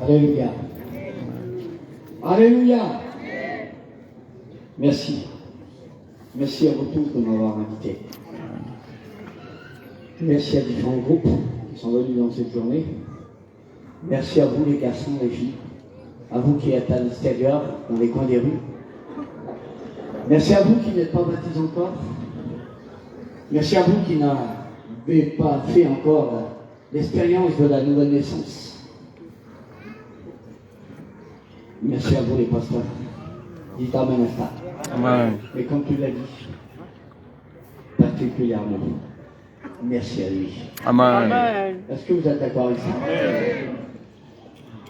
Alléluia. Alléluia. Merci. Merci à vous tous de m'avoir invité. Merci à différents groupes qui sont venus dans cette journée. Merci à vous les garçons, les filles, à vous qui êtes à l'extérieur, dans les coins des rues. Merci à vous qui n'êtes pas baptisés encore. Merci à vous qui n'avez pas fait encore l'expérience de la nouvelle naissance. Merci à vous les pasteurs. Dites Amen à ça. Amen. Et comme tu l'as dit, particulièrement, merci à lui. Amen. Est-ce que vous êtes d'accord avec ça?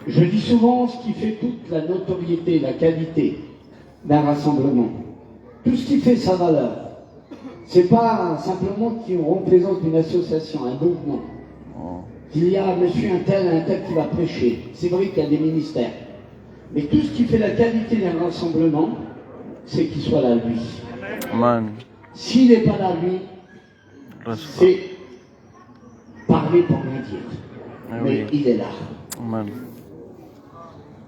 Je dis souvent ce qui fait toute la notoriété, la qualité d'un rassemblement. Tout ce qui fait sa valeur. C'est pas simplement qu'on représente une association, un mouvement. Il y a monsieur un tel qui va prêcher. C'est vrai qu'il y a des ministères. Mais tout ce qui fait la qualité d'un rassemblement, c'est qu'il soit là, lui. Amen. S'il n'est pas là, lui, c'est parler pour rien dire. Mais il est là. Amen.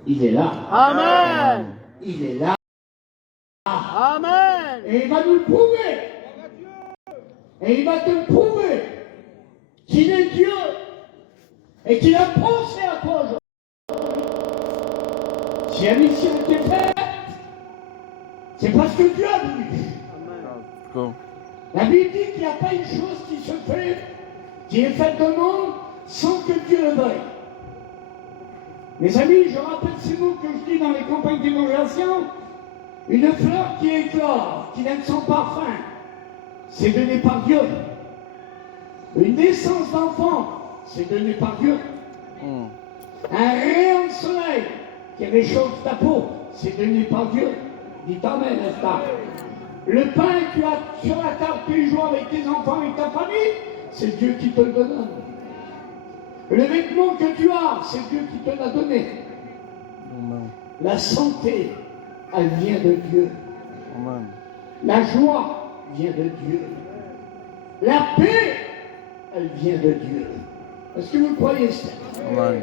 Il est là. Amen. Il est là. Amen. Et il va nous le prouver. Et il va te prouver qu'il est Dieu et qu'il a pensé à toi aujourd'hui. Si la mission était faite, c'est parce que Dieu a voulu. La Bible dit qu'il n'y a pas une chose qui se fait, qui est faite au monde sans que Dieu le veuille. Mes amis, je rappelle ces mots que je dis dans les campagnes d'évangélisation. Une fleur qui éclore, qui donne son parfum, c'est donné par Dieu. Une naissance d'enfant, c'est donné par Dieu. Un rayon de soleil qui réchauffe ta peau, c'est donné par Dieu. Dites Amen, n'est-ce pas? Le pain que tu as sur la table tous les jours avec tes enfants et ta famille, c'est Dieu qui te le donne. Le vêtement que tu as, c'est Dieu qui te l'a donné. La santé, elle vient de Dieu. Amen. La joie vient de Dieu. La paix, elle vient de Dieu. Est-ce que vous croyez ça? Amen.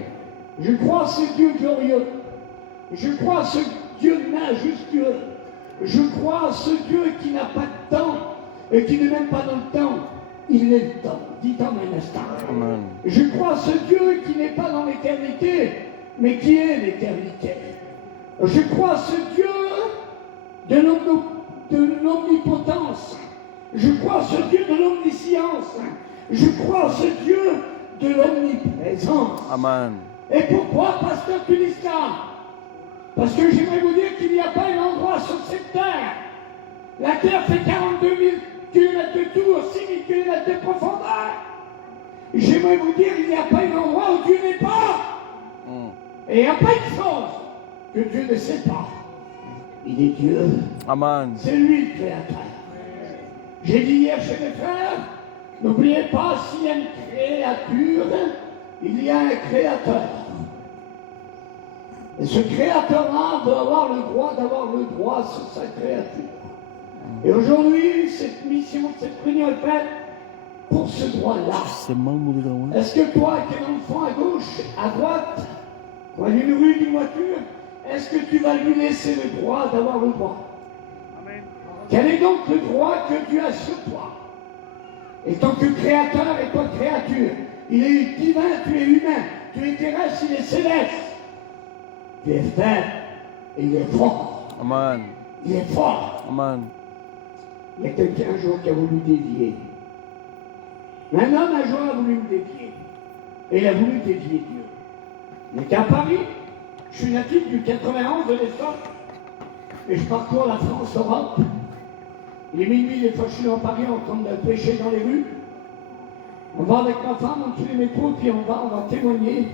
Je crois à ce Dieu glorieux. Je crois à ce Dieu majestueux. Je crois à ce Dieu qui n'a pas de temps et qui n'est même pas dans le temps. Il est le temps. Dites Amen, instant. Amen. Je crois à ce Dieu qui n'est pas dans l'éternité, mais qui est l'éternité. Je crois à ce Dieu de l'omnipotence. Je crois à ce Dieu de l'omniscience. Je crois à ce Dieu de l'omniprésence. Amen. Et pourquoi, pasteur, tu dis ça? Parce que j'aimerais vous dire qu'il n'y a pas un endroit sur cette terre. La terre fait 42 000 km de tour, 6 000 km de profondeur. J'aimerais vous dire qu'il n'y a pas un endroit où Dieu n'est pas. Et il n'y a pas une chose que Dieu ne sait pas. Il est Dieu. Amen. C'est lui le créateur. J'ai dit hier chez mes frères, n'oubliez pas, s'il y a une créature, il y a un créateur. Et ce créateur-là doit avoir le droit d'avoir le droit sur sa créature. Et aujourd'hui, cette mission, cette réunion est faite pour ce droit-là. Est-ce que toi, qui es l'enfant à gauche, à droite, dans une rue, d'une voiture, est-ce que tu vas lui laisser le droit d'avoir le droit? Amen. Quel est donc le droit que Dieu a sur toi? Et tant que créateur et toi créature, il est divin, tu es humain, tu es terrestre, il est céleste. Tu es faible et il est fort. Amen. Il est fort. Amen. Il y a quelqu'un un jour qui a voulu dévier. Un homme un jour a voulu me dévier. Et il a voulu dévier Dieu. Il était à Paris. Je suis natif du 91 de l'Espagne. Et je parcours la France, l'Europe. Il est minuit, des fois je suis dans Paris en train de pêcher dans les rues. On va avec ma femme dans tous les métros, puis on va témoigner.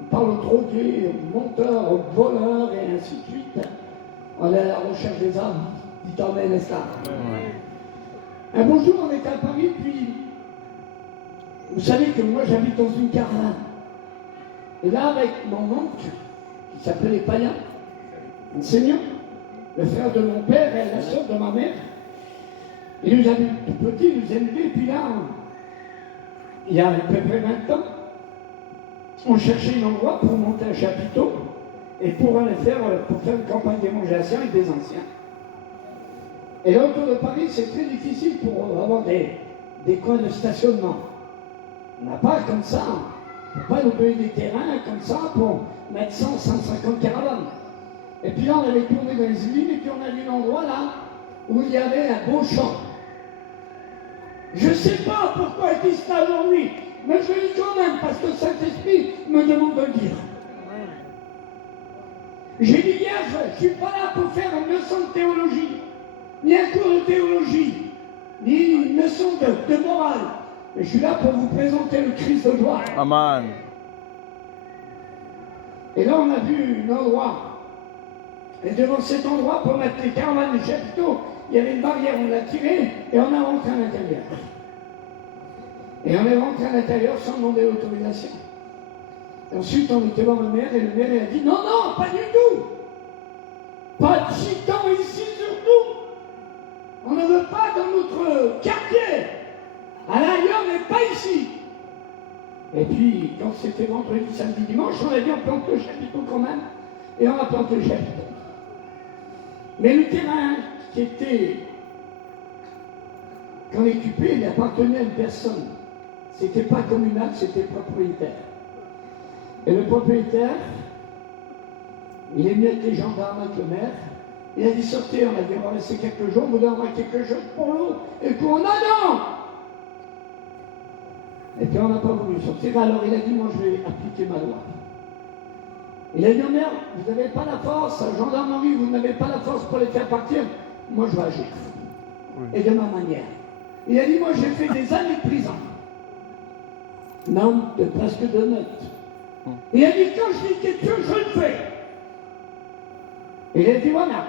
On parle aux drogués, aux monteurs, aux voleurs, et ainsi de suite. On est à la recherche des âmes. Dites Amen, n'est-ce pas? Un beau jour, on était à Paris, puis vous savez que moi j'habite dans une caravane. Et là, avec mon oncle, qui s'appelait les Païens, enseignant, le frère de mon père et la sœur de ma mère, il nous a vu tout petits, nous a élevés, puis là, il y a à peu près 20 ans, on cherchait un endroit pour monter un chapiteau et pour faire une campagne d'évangélisation avec des anciens. Et là, autour de Paris, c'est très difficile pour avoir des coins de stationnement. On n'a pas comme ça. On ne peut pas nous donner des terrains comme ça pour mettre 100, 150 caravanes. Et puis là, on avait tourné dans les Yvelines et puis on a vu un endroit là où il y avait un beau champ. Je ne sais pas pourquoi il dit ça aujourd'hui, mais je le dis quand même parce que le Saint-Esprit me demande de le dire. J'ai dit hier, je ne suis pas là pour faire une leçon de théologie, ni un cours de théologie, ni une leçon de morale. Mais je suis là pour vous présenter le Christ de gloire. Amen. Et là, on a vu un endroit. Et devant cet endroit, pour mettre les caravanes des chapiteaux, il y avait une barrière, on l'a tirée et on a rentré à l'intérieur. Et on est rentré à l'intérieur sans demander l'autorisation. Ensuite, on était voir le maire et le maire a dit non, non, pas du tout. Pas de gitans ici surtout. On ne veut pas dans notre quartier. À l'ailleurs, mais pas ici. Et puis, quand c'était vendredi, samedi, dimanche, on a dit on plante le chapiteau quand même. Et on a planté le chapiteau. Mais le terrain qu'on occupait, il appartenait à une personne. C'était pas communal, c'était propriétaire. Et le propriétaire, il est venu avec les gendarmes, avec le maire. Il a dit sortez, on a dit on va rester quelques jours, vous donnerez quelque chose pour l'eau. Et puis on a non. Et puis on n'a pas voulu sortir. Alors il a dit moi je vais appliquer ma loi. Il a dit au maire, vous n'avez pas la force, gendarmerie, vous n'avez pas la force pour les faire partir. Moi je vais agir. Oui. Et de ma manière. Il a dit moi j'ai fait des années de prison. Un homme de presque 2 mètres. Il a dit quand je dis quelque chose, je le fais. Il a dit voilà,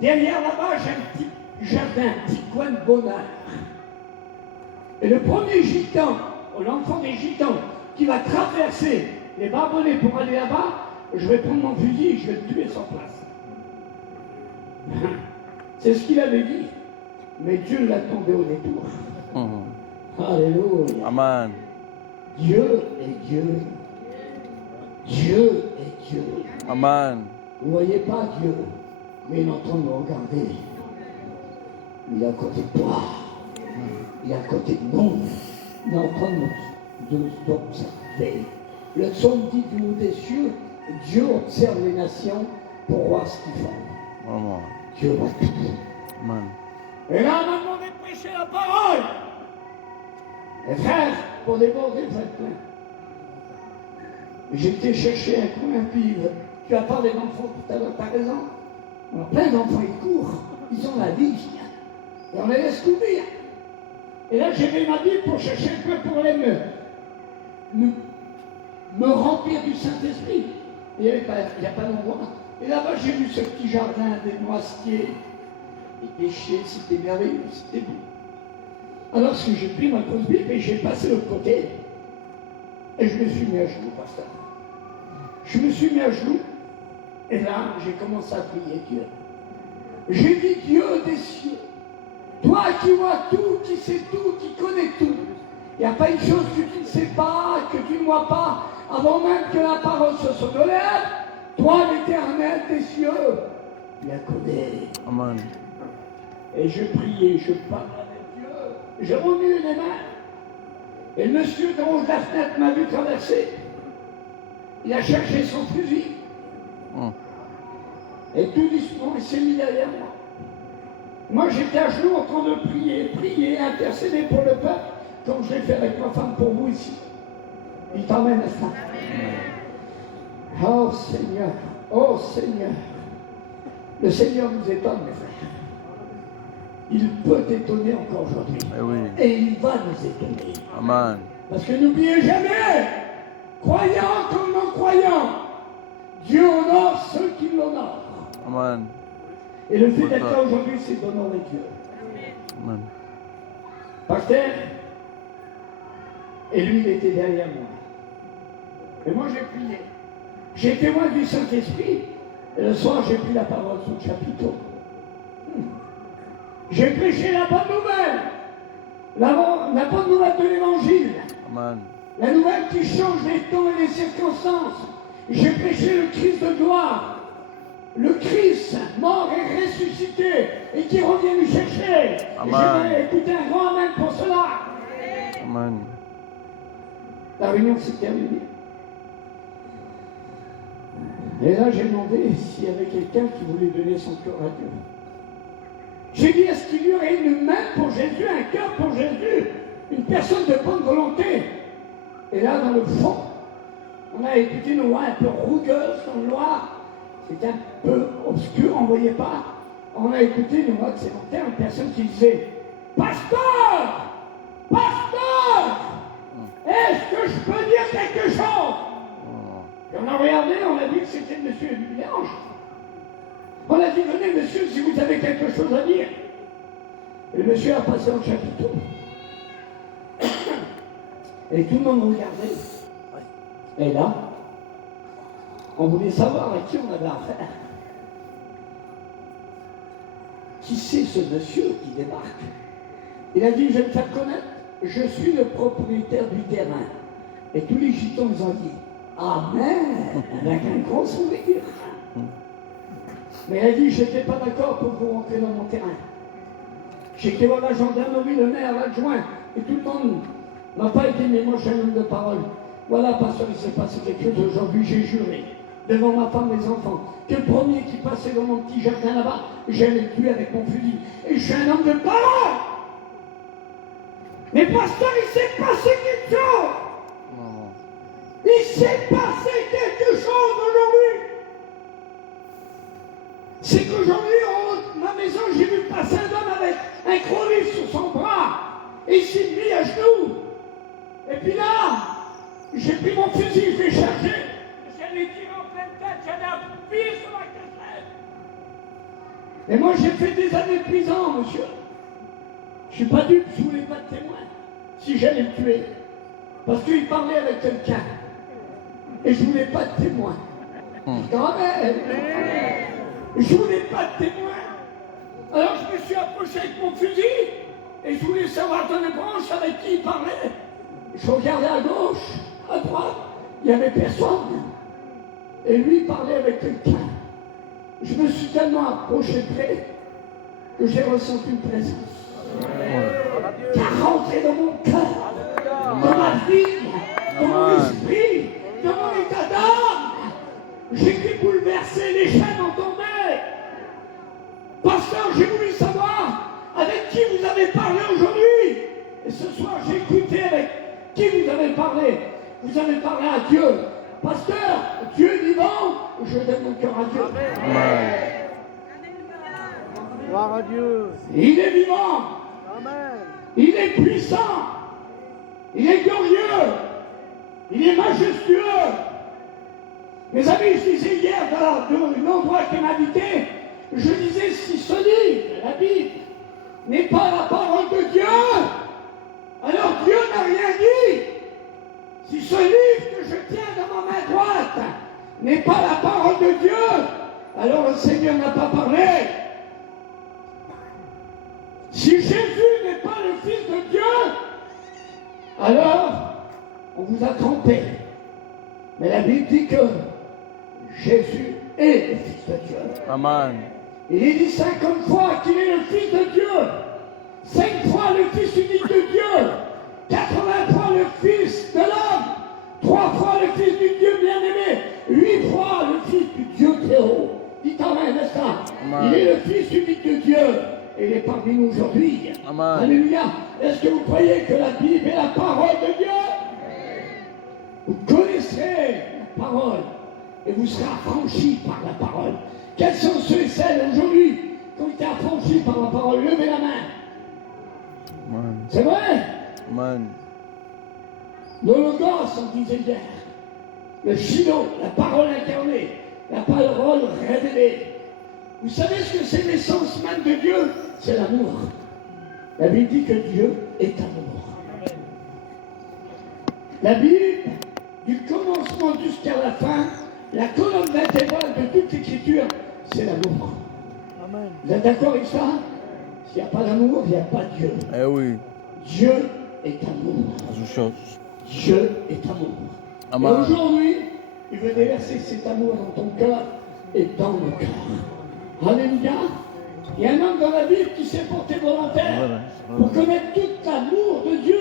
derrière là-bas j'ai un petit jardin, un petit coin de bonheur. Et le premier gitan, ou l'enfant des gitans, qui va traverser les barbonnets pour aller là-bas, je vais prendre mon fusil et je vais le tuer sur place. C'est ce qu'il avait dit. Mais Dieu l'attendait au détour. Alléluia. Amen. Dieu est Dieu. Dieu est Dieu. Amen. Vous ne voyez pas Dieu, mais il est en train de me regarder. Il est à côté de toi. Il est à côté de nous. Il est en train de nous observer. Le psaume dit du haut des cieux, Dieu observe les nations pour voir ce qu'ils font. Amen. Dieu voit tout. Amen. Et là, on m'a demandé de prêcher la parole. Et frère, pour déborder, faites plein. J'ai été chercher un coin, puis tu as parlé d'enfants tout à l'heure, t'as raison. Alors, plein d'enfants, ils courent, ils ont la vie, et on les laisse courir. Et là, j'ai mis ma Bible pour chercher un peu pour aller me remplir du Saint-Esprit. Il n'y a pas d'endroit. Et là-bas, j'ai vu ce petit jardin, des noisetiers, des péchés, c'était merveilleux, c'était beau. Alors, j'ai pris ma grosse Bible et j'ai passé de l'autre côté. Et je me suis mis à genoux, pasteur. Je me suis mis à genoux. Et là, j'ai commencé à prier Dieu. J'ai dit, Dieu des cieux, toi qui vois tout, qui sais tout, qui connais tout. Il n'y a pas une chose que tu ne sais pas, que tu ne vois pas, avant même que la parole se soit de l'air. Toi, l'Éternel des cieux, tu la connais. Amen. Et je priais, je parlais avec Dieu, je remuais les mains. Et le monsieur de haut de la fenêtre m'a vu traverser. Il a cherché son fusil. Et tout doucement, il s'est mis derrière moi. Moi, j'étais à genoux en train de prier, intercéder pour le peuple, comme je l'ai fait avec ma femme pour vous ici. Il t'emmène à ça. Oh Seigneur, oh Seigneur. Le Seigneur nous étonne, mes frères. Il peut t'étonner encore aujourd'hui. Oui. Et il va nous étonner. Amen. Parce que n'oubliez jamais, croyants comme non-croyants, Dieu honore ceux qui l'honorent. Amen. Et le fait d'être là aujourd'hui, c'est d'honorer Dieu. Amen. Pasteur, et lui, il était derrière moi. Et moi, j'ai prié. J'ai témoin du Saint-Esprit. Et le soir, j'ai pris la parole sur le chapiteau. J'ai prêché la bonne nouvelle. La bonne nouvelle de l'Évangile. Amen. La nouvelle qui change les temps et les circonstances. J'ai prêché le Christ de gloire. Le Christ mort et ressuscité et qui revient nous chercher. J'aimerais écouter un grand amen pour cela. Amen. La réunion s'est terminée. Et là, j'ai demandé s'il y avait quelqu'un qui voulait donner son cœur à Dieu. J'ai dit, est-ce qu'il y aurait une main pour Jésus, un cœur pour Jésus, une personne de bonne volonté? Et là, dans le fond, on a écouté une voix un peu rougueuse dans le noir. C'était un peu obscur, on ne voyait pas. On a écouté une voix de sédentaire, une personne qui disait, Pasteur! Pasteur! Est-ce que je peux dire quelque chose? Et on a regardé, on a dit que c'était M. Duviange. On a dit, venez monsieur, si vous avez quelque chose à dire. Et le monsieur a passé au chapiteau. Et tout le monde regardait. Et là, on voulait savoir à qui on avait affaire. Qui c'est ce monsieur qui débarque? Il a dit, je vais me faire connaître, je suis le propriétaire du terrain. Et tous les gitans ils ont dit, Amen, avec un gros sourire. Mais il a dit, je n'étais pas d'accord pour vous rentrer dans mon terrain. J'étais voir la gendarmerie, le maire, l'adjoint, et tout le monde n'a pas été, mais moi je suis un homme de parole. Voilà, pasteur, il s'est passé quelque chose aujourd'hui, j'ai juré, devant ma femme et mes enfants, que le premier qui passait dans mon petit jardin là-bas, j'allais le tuer avec mon fusil. Et je suis un homme de parole. Mais pasteur, il s'est passé quelque chose. Il s'est passé quelque chose aujourd'hui. C'est qu'aujourd'hui, en ma maison, j'ai vu passer un homme avec un gros livre sur son bras. Et il s'est mis à genoux. Et puis là, j'ai pris mon fusil, je l'ai chargé. J'allais tirer en pleine tête, j'allais appuyer sur la cassette. Et moi, j'ai fait des années de prison, monsieur. Je suis pas dupe, je voulais pas de témoin. Si j'allais le tuer. Parce qu'il parlait avec quelqu'un. Et je voulais pas de témoin. Quand même. Je voulais pas de témoin. Alors je me suis approché avec mon fusil et je voulais savoir dans les branches avec qui il parlait. Je regardais à gauche, à droite, il n'y avait personne. Et lui il parlait avec quelqu'un. Je me suis tellement approché près que j'ai ressenti une présence. Qui a rentré dans mon cœur, dans ma vie, dans mon esprit, dans mon état d'âme. J'ai été bouleversé, les chaînes ont tombé. Pasteur, j'ai voulu savoir avec qui vous avez parlé aujourd'hui. Et ce soir, j'ai écouté avec qui vous avez parlé. Vous avez parlé à Dieu. Pasteur, Dieu est vivant, je donne mon cœur à Dieu. Amen. Gloire à Dieu. Il est vivant. Amen. Il est puissant. Il est glorieux. Il est majestueux. Mes amis, je disais hier dans l'endroit qu'on habitait, je disais si ce livre, la Bible, n'est pas la parole de Dieu, alors Dieu n'a rien dit. Si ce livre que je tiens dans ma main droite n'est pas la parole de Dieu, alors le Seigneur n'a pas parlé. Si Jésus n'est pas le Fils de Dieu, alors on vous a trompé. Mais la Bible dit que Jésus est le Fils de Dieu. Amen. Il est dit 50 fois qu'il est le Fils de Dieu. 5 fois le Fils unique de Dieu. 80 fois le Fils de l'homme. 3 fois le Fils du Dieu bien-aimé. 8 fois le Fils du Dieu très haut. Dites Amen, n'est-ce pas? Il est le Fils unique de Dieu. Et il est parmi nous aujourd'hui. Amen. Alléluia. Est-ce que vous croyez que la Bible est la parole de Dieu? Vous connaissez la parole. Et vous serez affranchis par la parole. Quels sont ceux et celles aujourd'hui qui ont été affranchis par la parole? Levez la main. Amen. C'est vrai? Amen. Le Logos, on disait hier. Le Shiloh, la parole incarnée, la parole révélée. Vous savez ce que c'est l'essence même de Dieu? C'est l'amour. La Bible dit que Dieu est amour. La Bible, du commencement jusqu'à la fin, la colonne vertébrale de toute l'écriture, c'est l'amour. Amen. Vous êtes d'accord avec ça? S'il n'y a pas d'amour, il n'y a pas de Dieu. Eh oui. Dieu est amour. Also schon. Dieu est amour. Amen. Et aujourd'hui, il veut déverser cet amour dans ton cœur et dans le cœur. Alléluia. Il y a un homme dans la Bible qui s'est porté volontaire pour connaître tout l'amour de Dieu,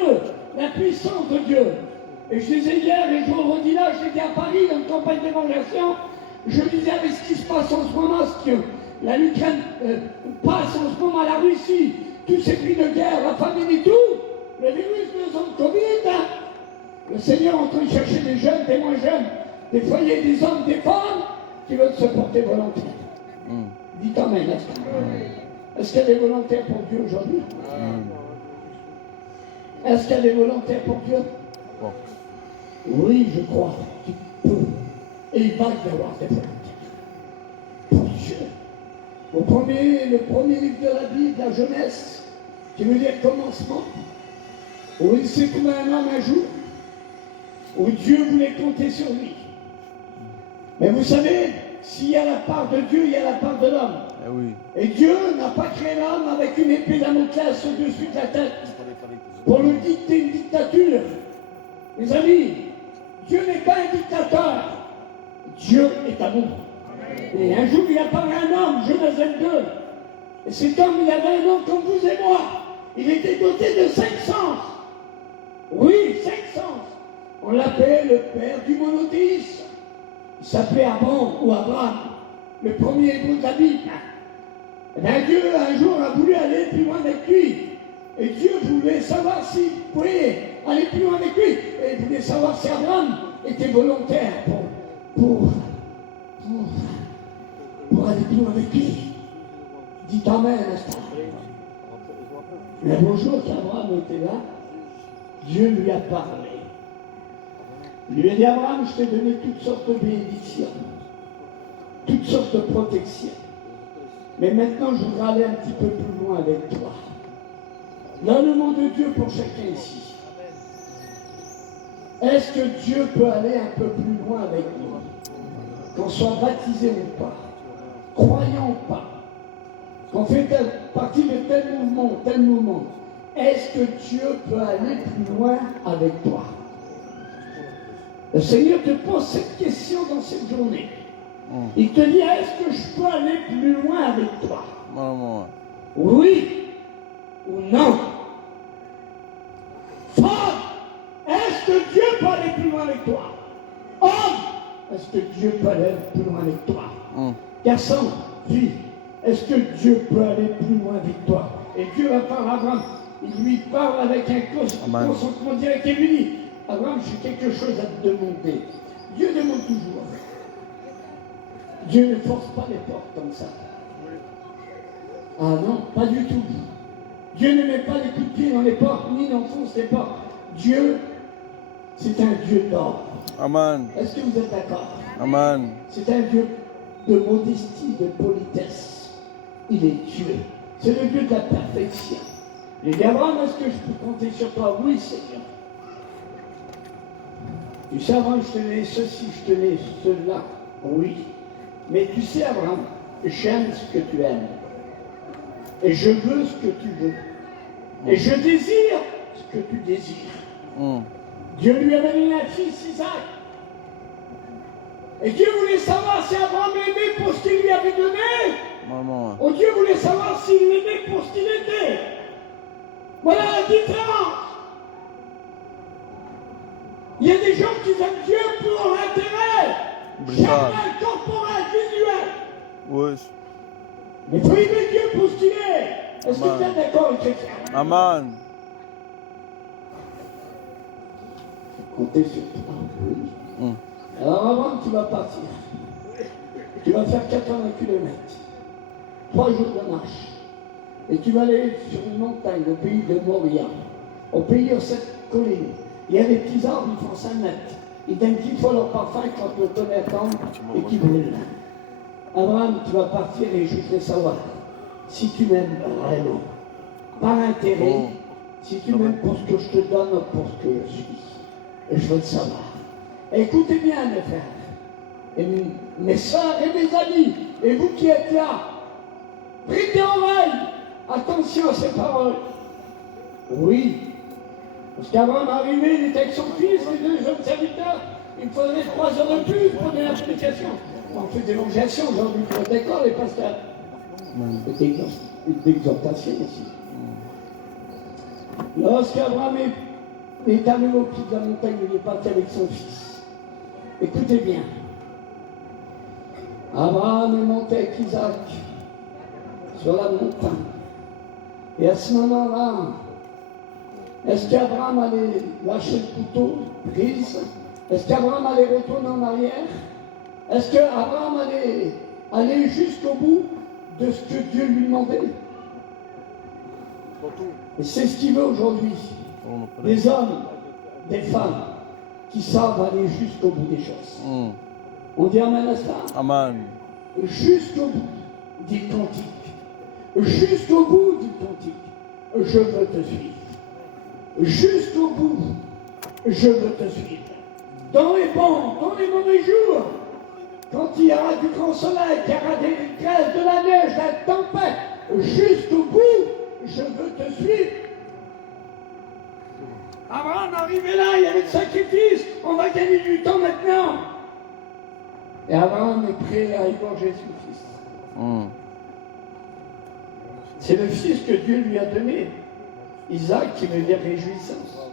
la puissance de Dieu. Et je disais hier, et je vous le redis là, j'étais à Paris dans une campagne d'évangélisation, je disais avec ce qui se passe en ce moment, ce que l'Ukraine passe en ce moment, la Russie, tous ces cris de guerre, la famine et tout, le virus de zone Covid, le Seigneur est en train de chercher des jeunes, des moins jeunes, des foyers, des hommes, des femmes qui veulent se porter volontaires. Dites amen. Est-ce qu'il y a des volontaires pour Dieu aujourd'hui? Est-ce qu'il y a des volontaires pour Dieu? Oui, je crois qu'il peut. Et il va y avoir des volontaires pour Dieu. Le premier livre de la Bible, la Genèse, qui veut dire commencement, où il s'est trouvé un homme un jour, où Dieu voulait compter sur lui. Mais vous savez, s'il y a la part de Dieu, il y a la part de l'homme. Eh oui. Et Dieu n'a pas créé l'homme avec une épée Damoclès au-dessus de la tête pour lui dicter une dictature. Mes amis, Dieu n'est pas un dictateur. Dieu est amour. Et un jour, il a parlé à un homme, Genèse 2. Et cet homme, il avait un nom comme vous et moi. Il était doté de 5 sens. Oui, 5 sens. On l'appelait le père du monothéisme. Il s'appelait Abraham ou Abraham, le premier hébreu de la Bible. Et bien Dieu, un jour, a voulu aller plus loin avec lui. Et Dieu voulait savoir s'il pouvait aller plus loin avec lui. Et il voulait savoir si Abraham était volontaire pour aller plus loin avec lui. Dites amen, n'est-ce pas? Mais bonjour, qu'Abraham était là, Dieu lui a parlé. Il lui a dit, Abraham, je t'ai donné toutes sortes de bénédictions, toutes sortes de protections. Mais maintenant, je voudrais aller un petit peu plus loin avec toi. Là, le nom de Dieu pour chacun ici. Est-ce que Dieu peut aller un peu plus loin avec nous? Qu'on soit baptisé ou pas, croyant ou pas, qu'on fait partie de tel mouvement, est-ce que Dieu peut aller plus loin avec toi? Le Seigneur te pose cette question dans cette journée. Il te dit, est-ce que je peux aller plus loin avec toi? Oui ou non? Femme, est-ce que Dieu peut aller plus loin avec toi? Homme, est-ce que Dieu peut aller plus loin avec toi? Garçon, fille, est-ce que Dieu peut aller plus loin avec toi? Et Dieu va parler à Abraham. Il lui parle avec un consentement direct et lui dit, Abraham, j'ai quelque chose à te demander. Dieu demande toujours. Dieu ne force pas les portes comme ça. Ah non, pas du tout. Dieu ne met pas les coups de pied dans les portes, ni n'enfonce les portes. Dieu, c'est un Dieu d'ordre. Amen. Est-ce que vous êtes d'accord? Amen. C'est un Dieu de modestie, de politesse. Il est Dieu. C'est le Dieu de la perfection. Il dit, Abraham, est-ce que je peux compter sur toi? Oui, Seigneur. Tu sais, Abraham, je te mets ceci, je te mets cela. Oui. Mais tu sais, Abraham, j'aime ce que tu aimes. Et je veux ce que tu veux. Et je désire ce que tu désires. Dieu lui avait donné un fils, Isaac. Et Dieu voulait savoir si Abraham l'aimait pour ce qu'il lui avait donné. Oh, Dieu voulait savoir s'il l'aimait pour ce qu'il était. Voilà la différence. Il y a des gens qui aiment Dieu pour l'intérêt charnel, corporel, visuel. Oui. Mais il faut aimer Dieu pour ce qu'il est. Est-ce que vous êtes d'accord avec chrétien? Amen. Comptez sur toi. Oui. Alors avant que tu vas partir, tu vas faire 80 km, 3 jours de marche, et tu vas aller sur une montagne au pays de Moria, au pays de cette colline. Il y a des petits arbres, ils font 5 mètres. Ils donnent 10 fois leur parfum quand le tonnerre tombe et qui brûle. Abraham, tu vas partir et je voudrais savoir si tu m'aimes vraiment, par intérêt, si tu m'aimes pour ce que je te donne ou pour ce que je suis. Et je veux le savoir. Écoutez bien, mes frères, et mes soeurs et mes amis, et vous qui êtes là, prêtez oreille, attention à ces paroles. Oui, Parce qu'Abraham arrivé, il était avec son fils, les deux jeunes serviteurs. Il faudrait 3 heures de plus pour donner l'explication. On fait des longations aujourd'hui pour le décor, les pasteurs. Une exhortation aussi. Lorsqu'Abraham est arrivé au pied de la montagne, il est parti avec son fils. Écoutez bien. Abraham est monté avec Isaac sur la montagne. Et à ce moment-là, est-ce qu'Abraham allait lâcher le couteau, prise? Est-ce qu'Abraham allait retourner en arrière? Est-ce qu'Abraham allait aller jusqu'au bout de ce que Dieu lui demandait? Et c'est ce qu'il veut aujourd'hui. Des hommes, des femmes qui savent aller jusqu'au bout des choses. On dit Amen à ça? Amen. Jusqu'au bout, dit le cantique. Jusqu'au bout, dit le cantique. Je veux te suivre. Jusqu'au bout, je veux te suivre. Dans les bons, dans les mauvais jours, quand il y aura du grand soleil, qu'il y aura des grêles, de la neige, de la tempête, jusqu'au bout, je veux te suivre. Abraham arrivé là, il y avait le sacrifice, on va gagner du temps maintenant. Et Abraham est prêt à égorger son fils. C'est le fils que Dieu lui a donné. Isaac qui veut dire réjouissance.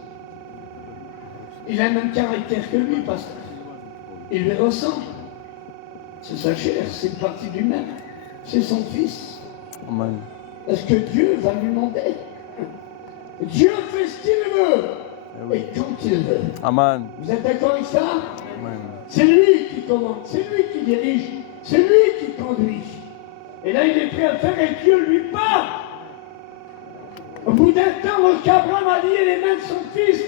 Il a le même caractère que lui, pasteur. Il lui ressemble. C'est sa chair, c'est une partie du même. C'est son fils. Amen. Est-ce que Dieu va lui demander? Dieu fait ce qu'il veut. Et quand il veut. Amen. Vous êtes d'accord avec ça? Amen. C'est lui qui commande, c'est lui qui dirige, c'est lui qui conduit. Et là, il est prêt à le faire et Dieu lui parle. Au bout d'un temps, lorsqu'Abraham a lié les mains de son fils,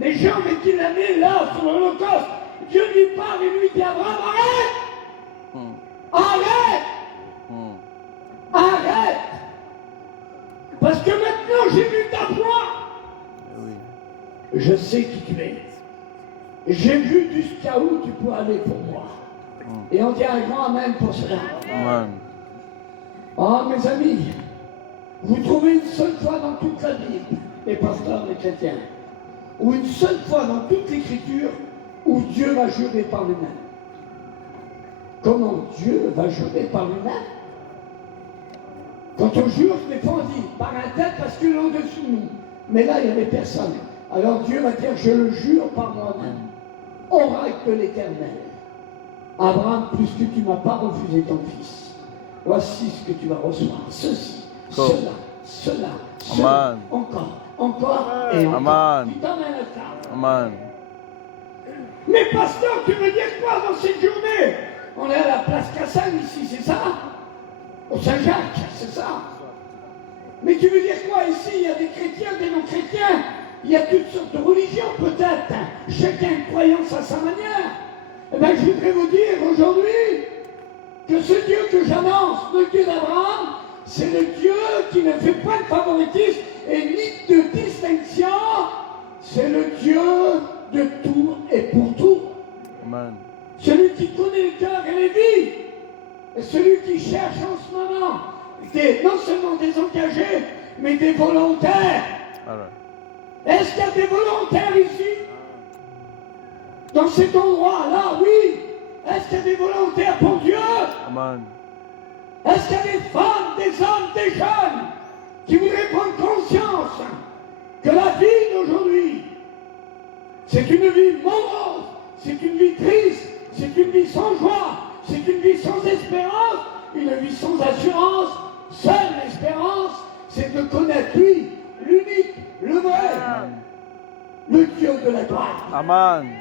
les jambes et qu'il l'a mis là sur l'Holocauste, Dieu lui parle et lui dit Abraham, arrête! Arrête! Arrête! Parce que maintenant j'ai vu ta foi. Je sais qui tu es. J'ai vu jusqu'à où tu peux aller pour moi. Et on dit un grand amen pour cela. Amen. Ah, mes amis, vous trouvez une seule fois dans toute la Bible, les pasteurs, les chrétiens, ou une seule fois dans toute l'Écriture où Dieu va jurer par lui-même. Comment Dieu va jurer par lui-même? Quand on jure, des fois on dit par un tel parce qu'il est au-dessus de nous. Mais là, il n'y avait personne. Alors Dieu va dire, je le jure par moi-même. Oracle de l'Éternel. Abraham, puisque tu ne m'as pas refusé ton fils, voici ce que tu vas recevoir. Ceci, cela, Amen. encore et encore. Amen. Tu t'emmènes à ça. Amen. Mais pasteur, tu veux dire quoi dans cette journée? On est à la place Cassagne ici, c'est ça? Au Saint-Jacques, c'est ça? Mais tu veux dire quoi ici? Il y a des chrétiens, des non-chrétiens. Il y a toutes sortes de religions peut-être. Chacun a une croyance à sa manière. Eh bien, je voudrais vous dire aujourd'hui que ce Dieu que j'annonce, le Dieu d'Abraham, c'est le Dieu qui ne fait pas de favoritisme et ni de distinction. C'est le Dieu de tout et pour tout. Amen. Celui qui connaît le cœur et les vies. Et celui qui cherche en ce moment non seulement des engagés, mais des volontaires. Alors. Est-ce qu'il y a des volontaires ici? Dans cet endroit-là, oui. Est-ce qu'il y a des volontaires pour Dieu? Amen. Est-ce qu'il y a des femmes, des hommes, des jeunes qui voudraient prendre conscience que la vie d'aujourd'hui, c'est une vie morose, c'est une vie triste, c'est une vie sans joie, c'est une vie sans espérance, une vie sans assurance. Seule espérance, c'est de connaître lui, l'unique, le vrai, le Dieu de la gloire. Amen.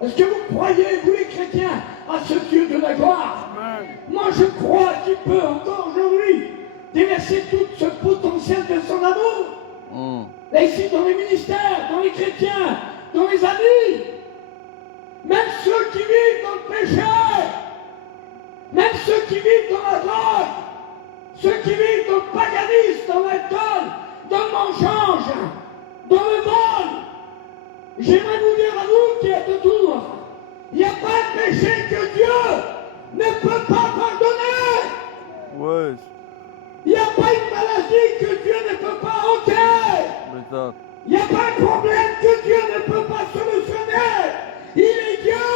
Est-ce que vous croyez, vous les chrétiens, à ce Dieu de la gloire? Amen. Moi je crois qu'il peut encore aujourd'hui déverser tout ce potentiel de son amour. Là ici dans les ministères, dans les chrétiens, dans les amis, même ceux qui vivent dans le péché, même ceux qui vivent dans la drogue, ceux qui vivent dans le paganisme, dans l'alcool, dans le mensonge, dans le vol. J'aimerais vous dire à vous qui êtes autour, il n'y a pas de péché que Dieu ne peut pas pardonner. Oui. Il n'y a pas une maladie que Dieu ne peut pas ôter. Il n'y a pas de problème que Dieu ne peut pas solutionner. Il est Dieu.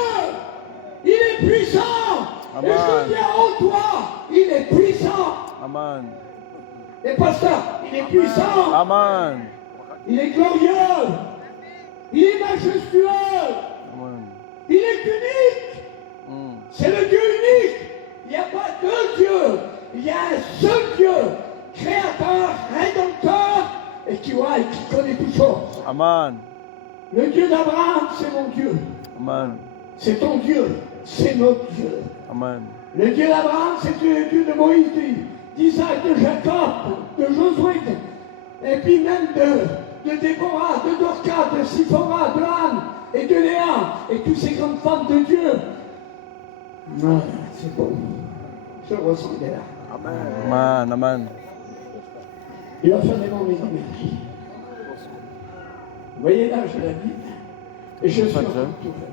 Il est puissant. Amen. Et je dis à haute voix, il est puissant. Amen. Et pasteur, il est puissant. Amen. Il est glorieux. Il est majestueux. Amen. Il est unique. C'est le Dieu unique. Il n'y a pas deux dieux. Il y a un seul Dieu, créateur, rédempteur, et qui voit et qui connaît toutes choses. Amen. Le Dieu d'Abraham, c'est mon Dieu. Amen. C'est ton Dieu. C'est notre Dieu. Amen. Le Dieu d'Abraham, c'est le Dieu de Moïse, d'Isaac, de Jacob, de Josué, et puis même de Déborah, de Dorcas, de Siphora, de Anne et de Léa, et toutes ces grandes femmes de Dieu. Non, c'est bon. Je le ressens, il est là. Amen. Amen. Il va faire des mondes et des merveilles. Vous voyez là, je l'ai dit, et je suis en train de tout faire.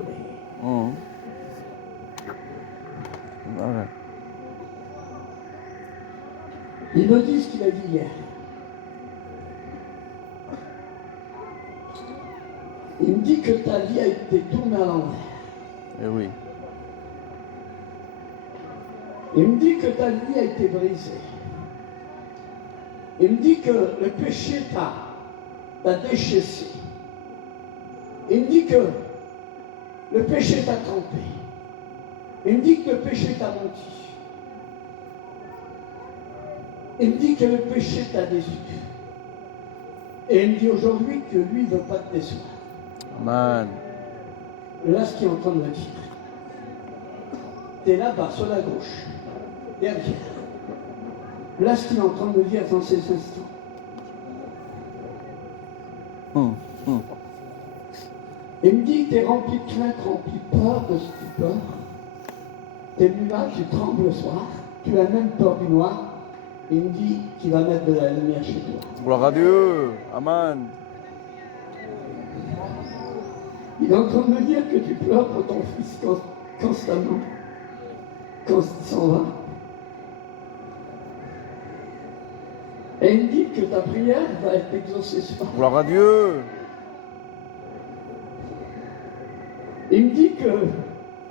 Voilà. Il me dit ce qu'il a dit hier. Il me dit que ta vie a été tournée à l'envers. Eh oui. Il me dit que ta vie a été brisée. Il me dit que le péché t'a déchaissé. Il me dit que le péché t'a trompé. Il me dit que le péché t'a menti. Il me dit que le péché t'a déçu. Et il me dit aujourd'hui que lui ne veut pas te décevoir. Amen. Là, ce qu'il est en train de me dire. Tu es là-bas, sur la gauche, derrière. Là, ce qu'il est en train de me dire dans ces instants. Il me dit que tu es rempli de crainte, rempli de peur, de stupeur. Tu es venu là, tu trembles le soir, tu as même peur du noir. Il me dit qu'il va mettre de la lumière chez toi. Gloire à Dieu. Amen. Il est en train de me dire que tu pleures pour ton fils constamment, quand il s'en va. Et il me dit que ta prière va être exaucée ce soir. Gloire à Dieu. Il me dit que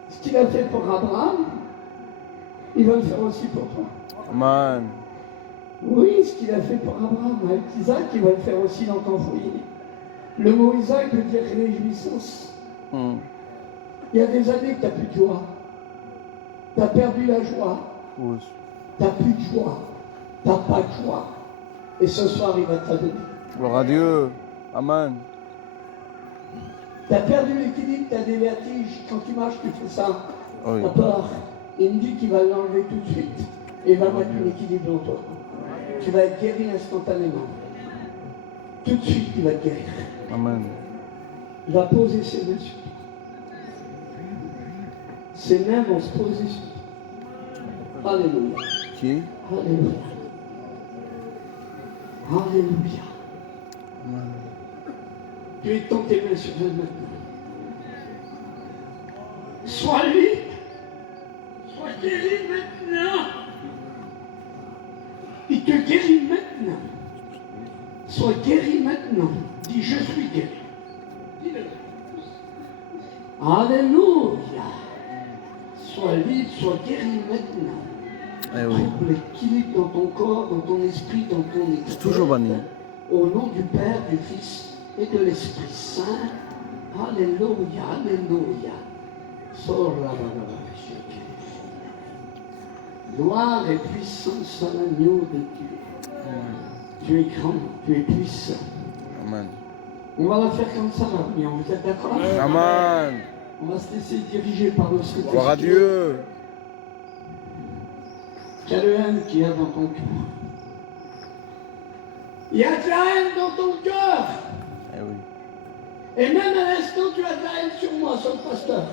ce qu'il a fait pour Abraham, il va le faire aussi pour toi. Amen. Oui, ce qu'il a fait pour Abraham avec Isaac, il va le faire aussi dans ton foyer. Le mot Isaac veut dire réjouissance. Il y a des années que tu n'as plus de joie. Tu as perdu la joie. Oui. Tu n'as plus de joie. Tu n'as pas de joie. Et ce soir, il va te la donner. Gloire à Dieu. Amen. Tu as perdu l'équilibre, tu as des vertiges. Quand tu marches, tu fais ça. Oui. Tu as peur. Il me dit qu'il va l'enlever tout de suite. Et il va mettre un équilibre en toi. Tu vas être guéri instantanément. Tout de suite, il va te guérir. Amen. Il va poser ses mains sur toi. Ses mains vont se poser sur toi. Alléluia. Qui? Alléluia. Alléluia. Tu étends tes mains sur elle maintenant. Sois libre. Sois guéri maintenant. Il te guérit maintenant. Sois guéri maintenant. Dis, je suis guéri. Dis-le. Alléluia. Sois libre, sois guéri maintenant. Eh oui. Trouve l'équilibre dans ton corps, dans ton esprit, dans ton état. C'est toujours banni. Au nom du Père, du Fils et de l'Esprit Saint. Alléluia, alléluia. Sors là, gloire et puissance à l'agneau de Dieu. Tu es grand, tu es puissant. Amen. On va la faire comme ça, la réunion. Vous êtes d'accord? Amen. On va se laisser diriger par le Saint-Esprit. Gloire à Dieu. Quelle haine qu'il y a dans ton cœur. Il y a de la haine dans ton cœur. Eh oui. Et même à l'instant, tu as de la haine sur moi, sur le pasteur.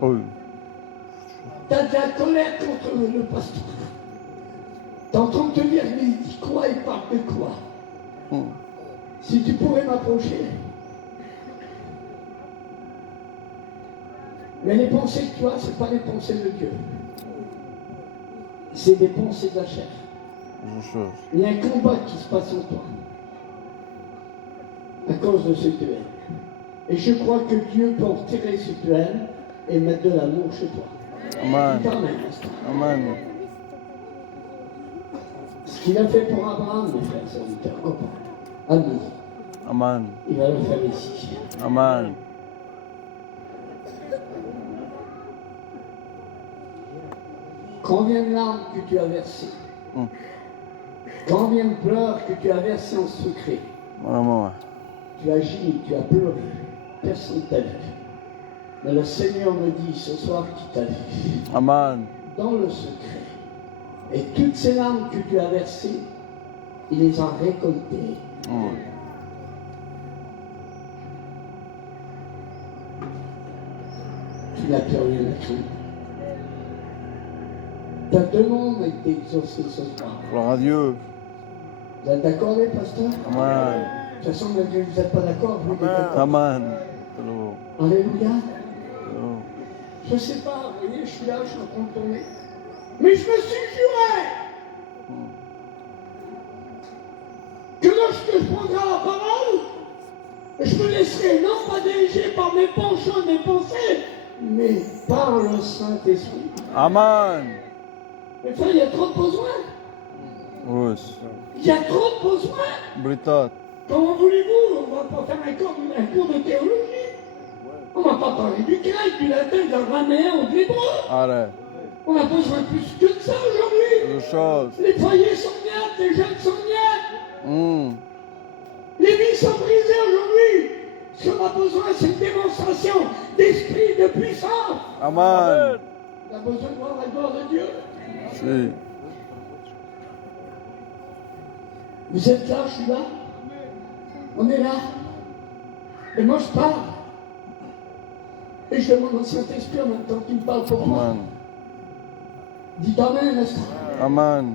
Oui. Tu as de la colère contre le pasteur. Tu es en train de te dire, mais il dit quoi, il parle de quoi? Si tu pourrais m'approcher. Mais les pensées que tu as, ce n'est pas les pensées de Dieu. C'est des pensées de la chair. Bonne chose. Il y a un combat qui se passe en toi. à cause de cette haine. Et je crois que Dieu peut en retirer cette haine et mettre de l'amour chez toi. Amen. Dis Amen, Pasteur. Amen. Ce qu'il a fait pour Abraham, mes frères et serviteurs, copains, amis, Amen. il va le faire ici. Amen. Combien de larmes que tu as versées, combien de pleurs que tu as versées en secret, Vraiment. tu as gît, tu as pleuré, personne ne t'a vu. Mais le Seigneur me dit ce soir qu'il t'a vu, Amen. dans le secret. Et toutes ces larmes que tu as versées, il les a récoltées. Tu n'as plus rien à craindre. Ta demande a été exaucée ce soir. Gloire à Dieu. Vous êtes d'accord, les pasteurs? Amen. De toute façon, malgré que vous n'êtes pas d'accord, vous êtes d'accord. Amen. Hello. Alléluia. Hello. Je ne sais pas, vous voyez, je suis là, je suis en train de tourner. Mais je me suis juré que lorsque je prendrai la parole, je me laisserai non pas diriger par mes penchants et mes pensées, mais par le Saint-Esprit. Amen. Mais frère, il y a trop de besoins. Oui. Il y a trop de besoins. Britat. Comment voulez-vous? On ne va pas faire un cours de théologie. On ne va pas parler du grec, du latin, de l'araméen ou de l'hébreu. Allez. On a besoin de plus que de ça aujourd'hui. Deux choses. Les foyers sont miettes, les jeunes sont miettes. Les vies sont brisées aujourd'hui. Ce qu'on a besoin, c'est une démonstration d'esprit, de puissance. Amen. On a besoin de voir la gloire de Dieu. Si. Vous êtes là, je suis là. On est là. Et moi, je parle. Et je demande au Saint-Esprit en même temps qu'il me parle pour moi. Amen. Dites Amen, n'est-ce pas? Amen.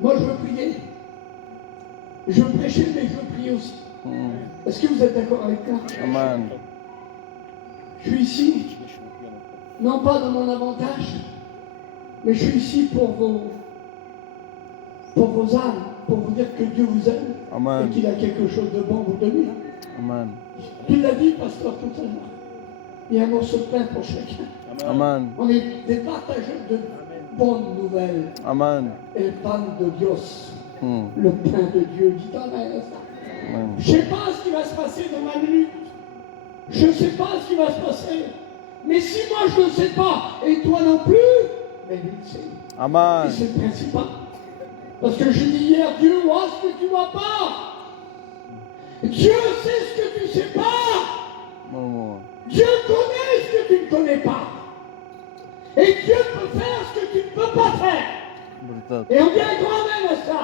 Moi, je veux prier. Je veux prêcher, mais je veux prier aussi. Est-ce que vous êtes d'accord avec moi? Amen. Je suis ici, non pas dans mon avantage, mais je suis ici pour vos âmes, pour vous dire que Dieu vous aime Amen. et qu'il a quelque chose de bon à vous donner. Amen. Tu l'as dit, pasteur, tout à l'heure. Il y a un morceau de pain pour chacun. Amen. On est des partageurs de bonnes nouvelles. Amen. El pan de Dios, le pain de Dieu, dit Amen. Amen. Je ne sais pas ce qui va se passer dans ma lutte. Je ne sais pas ce qui va se passer. Mais si moi je ne sais pas, et toi non plus, mais lui le sait. Et Amen. c'est le principal. Parce que j'ai dit hier, Dieu voit ce que tu ne vois pas. Dieu sait ce que tu ne sais pas. Maman. Dieu connaît ce que tu ne connais pas. Et Dieu peut faire ce que tu ne peux pas faire. Britat. Et on dit un grand même à ça.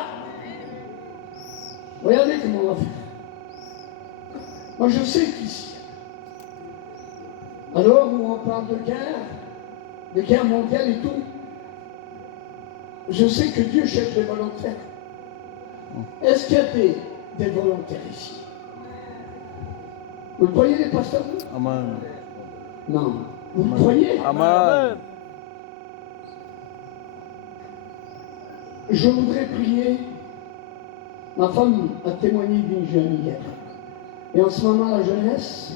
Regardez comment on va faire. Moi je sais qu'ici, alors où on parle de guerre mondiale et tout, je sais que Dieu cherche des volontaires. Est-ce qu'il y a des volontaires ici? Vous le croyez, les pasteurs? Amen. Non. Vous le croyez? Amen. Je voudrais prier. Ma femme a témoigné d'une jeune hier. Et en ce moment, la jeunesse,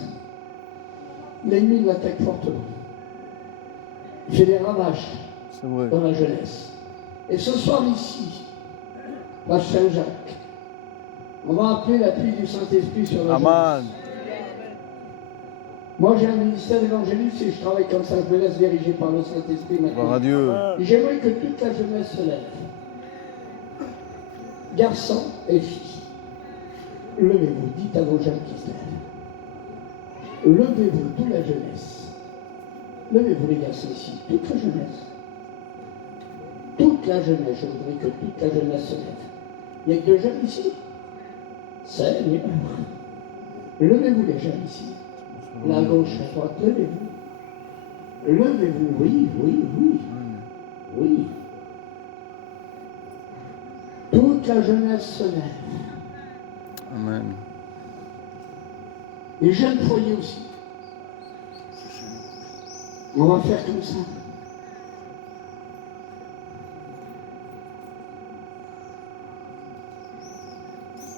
l'ennemi l'attaque fortement. Il fait des ravages C'est vrai. dans la jeunesse. Et ce soir ici, la Saint-Jacques, on va appeler l'appui du Saint-Esprit sur la Amen. jeunesse. Moi, j'ai un ministère d'évangéliste et je travaille comme ça. Je me laisse diriger par le Saint-Esprit Gloire maintenant. à Dieu. Et j'aimerais que toute la jeunesse se lève. Garçons et filles, levez-vous, dites à vos jeunes qui se lèvent. Levez-vous, toute la jeunesse. Levez-vous les garçons ici, toute la jeunesse. Toute la jeunesse, je voudrais que toute la jeunesse se lève. Il y a que deux jeunes ici. Seigneur. Levez-vous les jeunes ici. La gauche, la droite, levez-vous. Levez-vous, oui, oui, oui. Oui. Toute la jeunesse se lève. Amen. Les jeunes foyers aussi. On va faire comme ça.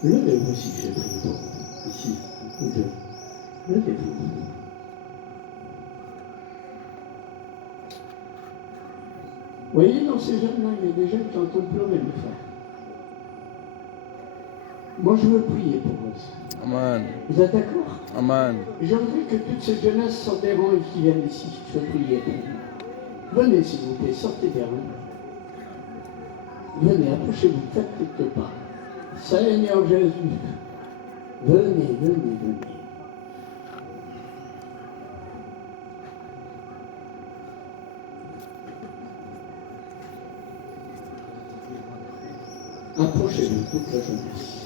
Levez-vous si je prie pour vous. Ici, vous deux. Levez-vous. Vous voyez, dans ces jeunes-là, il y a des jeunes qui sont en train de pleurer, mes frères. Moi, je veux prier pour vous. Amen. Vous êtes d'accord? Amen. Je voudrais que toute cette jeunesse sorte des rangs et qui viennent ici. Je veux prier pour vous. Venez, s'il vous plaît, sortez des rangs. Venez, approchez-vous, faites quelques pas. Seigneur Jésus, venez, venez, venez. Approchez-vous, toute la jeunesse.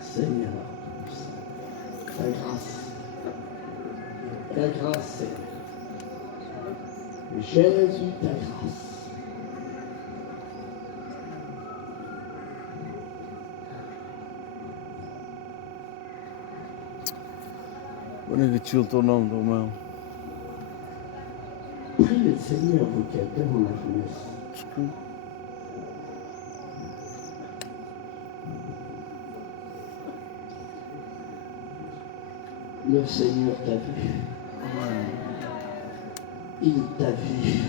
Seigneur, ta grâce, Seigneur. Jésus, ta grâce. Benedicite o teu nome, teu irmão. Prie le Seigneur, vous qui êtes devant la jeunesse. Desculpe. Le Seigneur t'a vu. Il t'a vu.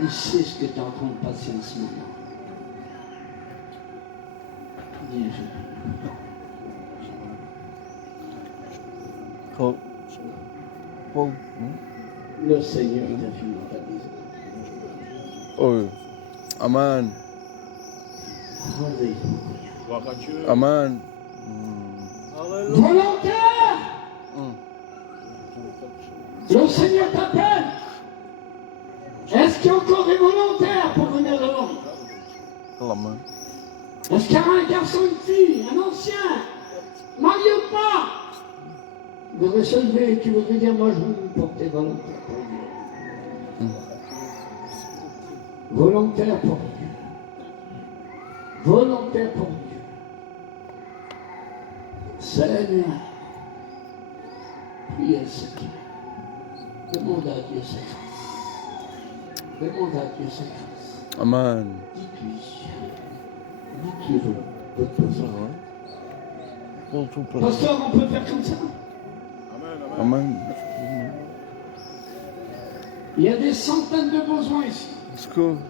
Il sait ce que tu es en train de passer en ce moment. Dis un jour. Paul. Paul. Le Seigneur t'a vu dans ta maison. Oh. Amen. Alléluia. Amen. Hallelujah. Volontaire! Le Seigneur t'appelle. Est-ce qu'il y a encore des volontaires pour venir devant? Amen. Est-ce qu'il y a un garçon, une fille, un ancien, marié ou pas? Vous voudrais se lever et tu voudrais dire, moi je veux me porter volontaire pour Dieu. Volontaire pour Dieu. Volontaire pour Dieu. Seigneur, priez le Seigneur. Demande à Dieu sa grâce. Demande à Dieu sa grâce. Amen. Dis-lui. Dis-lui votre besoin. Paul, tu peux. Pasteur, on peut faire comme ça? Amen. Il y a des centaines de besoins ici. Desculpe.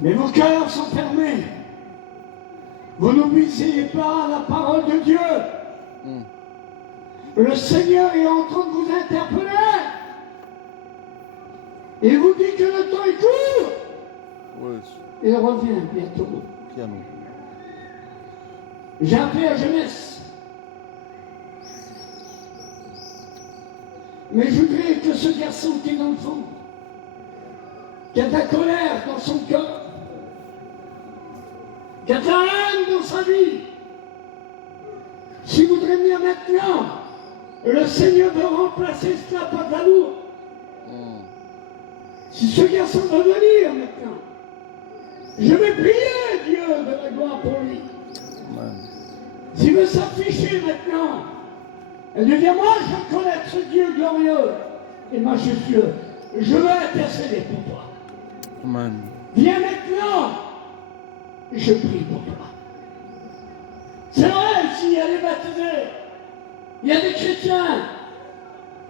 Mais vos cœurs sont fermés. Vous n'obéissez pas à la parole de Dieu. Le Seigneur est en train de vous interpeller. Il vous dit que le temps est court. Oui. Il revient bientôt. Piano. J'ai appelé la jeunesse. Mais je voudrais que ce garçon qui est dans le fond, qui a de la colère dans son cœur, qui a de la haine dans sa vie, s'il voudrait venir maintenant, le Seigneur veut remplacer cela par de l'amour. Si ce garçon veut venir maintenant, je vais prier Dieu de la gloire pour lui. Amen. S'il veut s'afficher maintenant, et de dire, moi je veux connaître ce Dieu glorieux et majestueux, je veux intercéder pour toi. Amen. Viens maintenant, je prie pour toi. C'est vrai, ici, il y a des baptisés, il y a des chrétiens,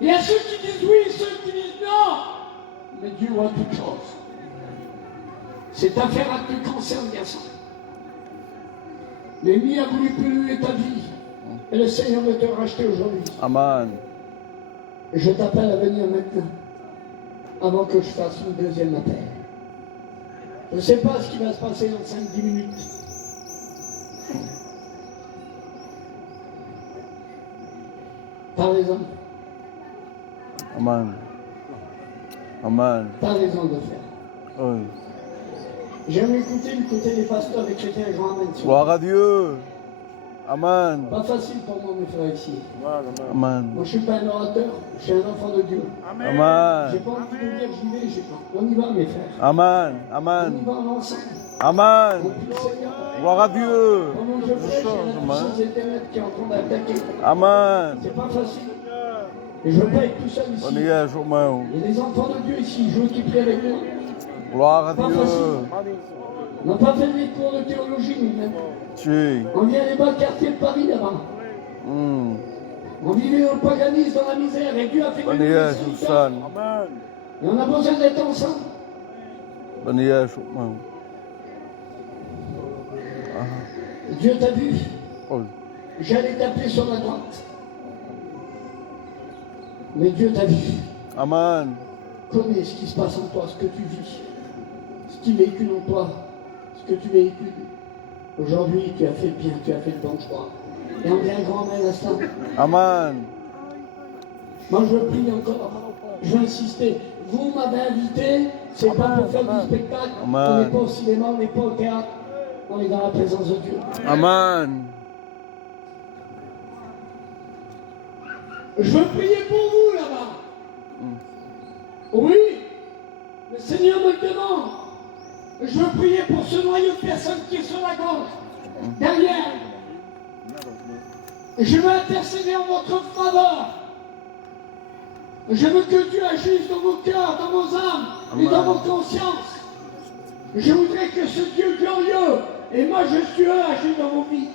il y a ceux qui disent oui, ceux qui disent non, mais Dieu voit toutes choses. Cette affaire te concerne, garçon. L'ennemi a voulu polluer ta vie, et le Seigneur veut te racheter aujourd'hui. Amen. Je t'appelle à venir maintenant, avant que je fasse mon deuxième appel. Je ne sais pas ce qui va se passer dans 5-10 minutes. T'as raison. Amen. Amen. T'as raison de le faire. Oui. J'aime écouter le côté des pasteurs et chrétiens, je ramène sur. Gloire à Dieu. Amen. Pas facile pour moi, mes frères ici. Amen. Moi, je ne suis pas un orateur, je suis un enfant de Dieu. J'ai Amen. pas envie de dire j'y vais, j'ai pas. On y va, mes frères. Amen. On y Amen. va ensemble. Amen. On prie le Seigneur. Gloire à Dieu. Pendant que je prêche, il y a la puissance Internet qui est en train d'attaquer. Amen. C'est pas facile. Et je ne veux pas être tout seul ici. On y est, irmão. Il y a des enfants de Dieu ici, je veux qu'ils prient avec moi. Gloire à Pas Dieu. facile. On n'a pas fait des cours de théologie, mais même. Sí. On vient des bas quartiers de Paris là-bas. Mm. On vivait dans le paganisme, dans la misère, et Dieu a fait Bwana des Yesu résultats. sana. Amen. Et on a besoin d'être ensemble. Bwana Yesu. Mm. Dieu t'a vu. Oh. J'allais t'appeler sur la droite. Mais Dieu t'a vu. Amen. Connais ce qui se passe en toi, ce que tu vis, ce qui véhicule en toi, ce que tu véhicules. Aujourd'hui, tu as fait le bien, tu as fait le bon choix. Et on dit un grand amen à cela. Amen. Moi, je prie encore. Je vais insister. Vous m'avez invité, c'est pas pour faire du spectacle. Amen. On n'est pas au cinéma, on n'est pas au théâtre. On est dans la présence de Dieu. Amen. Je veux prier pour vous là-bas. Oui, le Seigneur me demande. Je veux prier pour ce noyau de personnes qui est sur la gauche, derrière. Je veux intercéder en votre faveur. Je veux que Dieu agisse dans vos cœurs, dans vos âmes et dans vos consciences. Je voudrais que ce Dieu glorieux et majestueux agisse dans vos vies.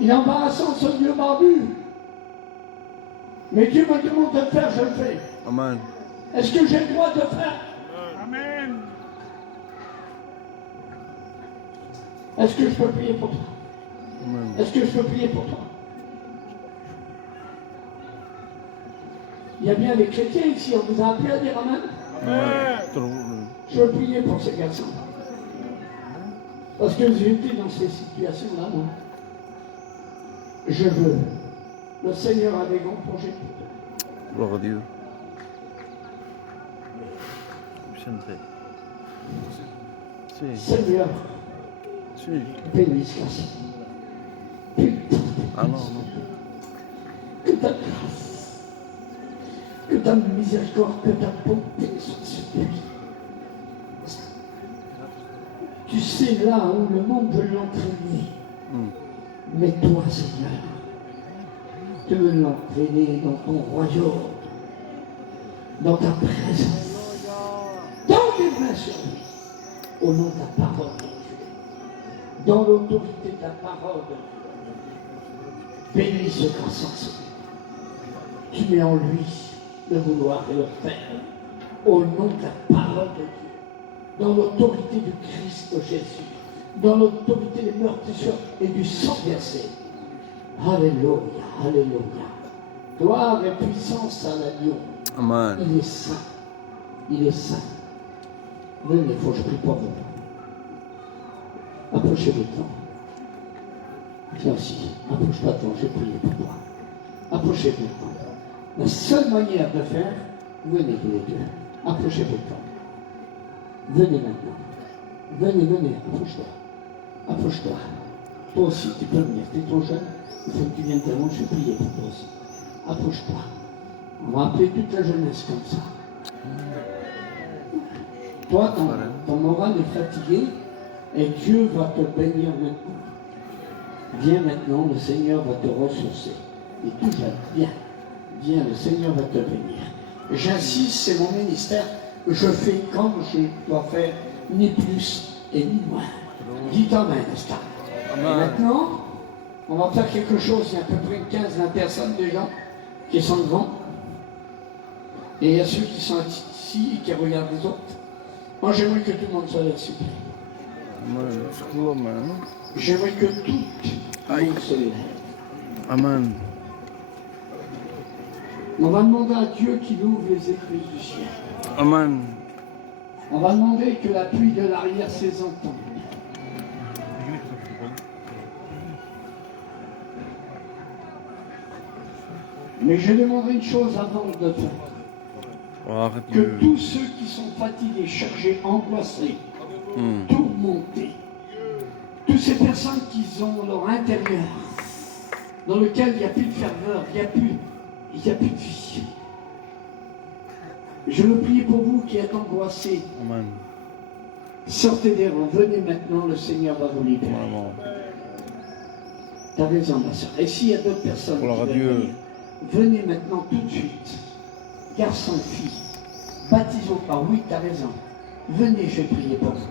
Il est embarrassant ce Dieu barbu. Mais Dieu me demande de le faire, je le fais. Amen. Est-ce que j'ai le droit de le faire? Amen. Est-ce que je peux prier pour toi? Amen. Est-ce que je peux prier pour toi? Il y a bien des chrétiens ici, on vous a appelé à dire Amen. Amen. Je veux prier pour ces garçons. Parce que j'ai été dans ces situations-là, moi. Je veux. Le Seigneur a des grands projets pour toi. Gloire à Dieu. Si. Seigneur, Si. bénisse la Putain, Ah non, non. que ta grâce, que ta miséricorde, que ta bonté soit sur ta vie. Tu sais là où le monde veut l'entraîner. Mais toi, Seigneur, tu veux l'entraîner dans ton royaume, dans ta présence, dans tes mains sur lui, au nom de ta parole de Dieu, dans l'autorité de la parole de Dieu. Bénis ce garçon, Seigneur. Tu mets en lui le vouloir et le faire, au nom de la parole de Dieu, dans l'autorité du Christ Jésus, dans l'autorité des meurtrisseurs et du sang versé. Alléluia, alléluia. Gloire et puissance à l'agneau. Amen. Il est saint. Il est saint. Venez, il faut que je prie pour vous. Approchez-vous de toi. Viens aussi. Approche-toi de toi, j'ai prié pour toi. Approchez-vous de toi. La seule manière de faire, venez tous les deux. Approchez-vous de toi. Venez maintenant. Venez, venez, approche-toi. Approche-toi. Toi aussi, tu peux venir. Tu es trop jeune. Il faut que tu viennes devant. Je vais prier pour toi aussi. Approche-toi. On va appeler toute la jeunesse comme ça. Toi, ton moral est fatigué et Dieu va te bénir maintenant. Viens maintenant, le Seigneur va te ressourcer. Et tout jeune, viens. Viens, le Seigneur va te bénir. J'insiste, c'est mon ministère. Je fais comme je dois faire, ni plus et ni moins. Dites Amen, n'est-ce pas? Et maintenant, on va faire quelque chose. Il y a à peu près 15-20 personnes déjà qui sont devant. Et il y a ceux qui sont ici et qui regardent les autres. Moi, j'aimerais que tout le monde soit là, s'il vous plaît. Amen. J'aimerais que tout le monde se lève. Amen. On va demander à Dieu qu'il ouvre les écluses du ciel. Amen. On va demander que la pluie de l'arrière-saison tombe. Mais je demanderai une chose avant de faire. Gloire à Que Dieu. tous ceux qui sont fatigués, chargés, angoissés, tourmentés, toutes ces personnes qui ont leur intérieur, dans lequel il n'y a plus de ferveur, il n'y a plus de vie. Je veux prier pour vous qui êtes angoissés. Amen. Sortez des rangs, venez maintenant, le Seigneur va vous libérer. Vraiment. T'as raison, ma soeur. Et s'il y a d'autres personnes Gloire qui à veulent Dieu. venir, venez maintenant tout de suite. Garçon, fille, Baptisons. Ah oui, tu as raison. Venez, je vais prier pour vous.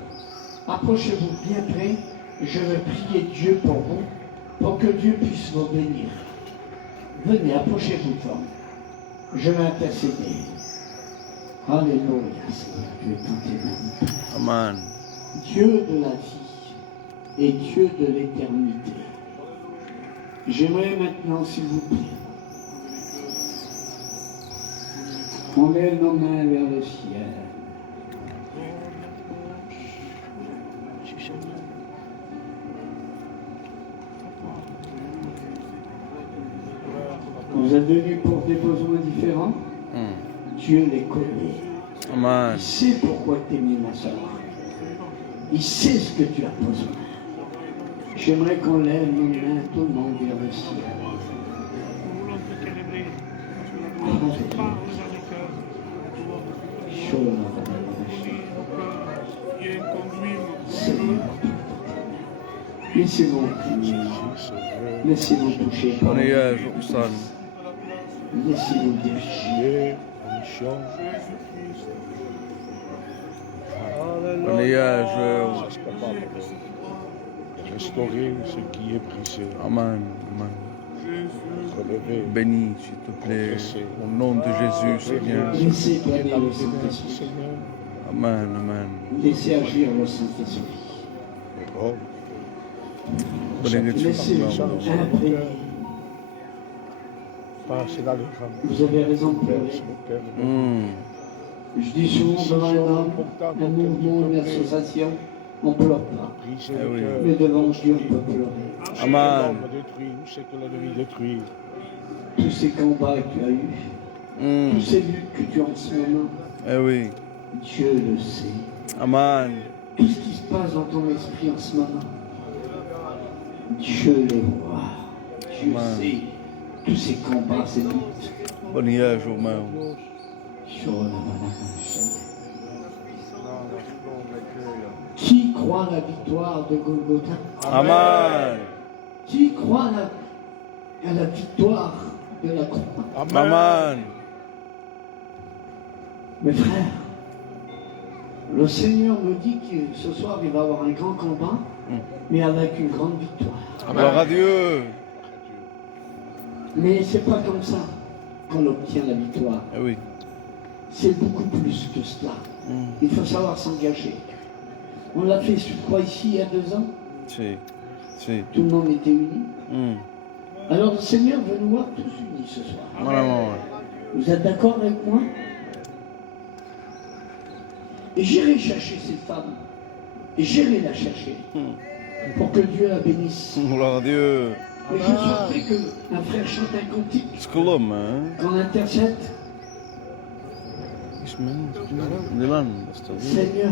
Approchez-vous bien près. Je veux prier Dieu pour vous, pour que Dieu puisse vous bénir. Venez, approchez-vous devant. Je vais intercéder. Alléluia, Seigneur, Dieu est dans tes mains. Amen. Dieu de la vie et Dieu de l'éternité. J'aimerais maintenant, s'il vous plaît, on lève nos mains vers le ciel. Vous êtes venus pour des besoins différents. Dieu les connaît. Amen. Il sait pourquoi tu es venu, ma soeur. Il sait ce que tu as besoin. J'aimerais qu'on lève nos mains, tout le monde, vers le ciel. Seigneur, laissez-moi prier. Laissez-nous toucher par Bonne nuit, Roxane. Laissez-nous diriger. Bonne nuit, Joël. Restaurer ce qui est brisé. Amen. Amen. Relever. Bénis, s'il te plaît, au nom de Jésus, Seigneur. Laissez planer le Saint-Esprit. Seigneur. Amen, amen. Laissez agir le Saint-Esprit. Oh, Bénédiction. Laissez imprégner. passer dans les grands. Vous avez raison de pleurer. S'il vous plaît. Je dis souvent devant un homme, un mouvement, une association, on ne pleure pas. Briser Eh le oui. cœur. Mais devant Dieu, on peut pleurer. Amen. L'homme détruit, c'est que l'ennemi détruit. Tous ces combats que tu as eus, tous ces luttes que tu as en ce moment, Eh oui. Dieu le sait. Amen. Tout ce qui se passe dans ton esprit en ce moment, Dieu les voit. Dieu Amen. sait tous ces combats, ces luttes. Bonne nuit, Romain. Qui croit la victoire de Golgotha? Amen. Qui croit à la victoire de la croix? Amen. Mes frères, le Seigneur nous dit que ce soir il va y avoir un grand combat, mais avec une grande victoire. Gloire à Dieu. Mais c'est pas comme ça qu'on obtient la victoire. Eh oui. C'est beaucoup plus que cela. Il faut savoir s'engager. On l'a fait, je crois, ici il y a 2 ans. Si. Si. Tout le monde était uni. Alors le Seigneur veut nous voir tous unis ce soir. Vraiment. Vous êtes d'accord avec moi? Et j'irai chercher cette femme. Et j'irai la chercher. Pour que Dieu la bénisse. Gloire à Dieu. Mais je souhaiterais qu'un frère chante un cantique. Skolom, hein? Qu'on intercède. Dylan. Seigneur,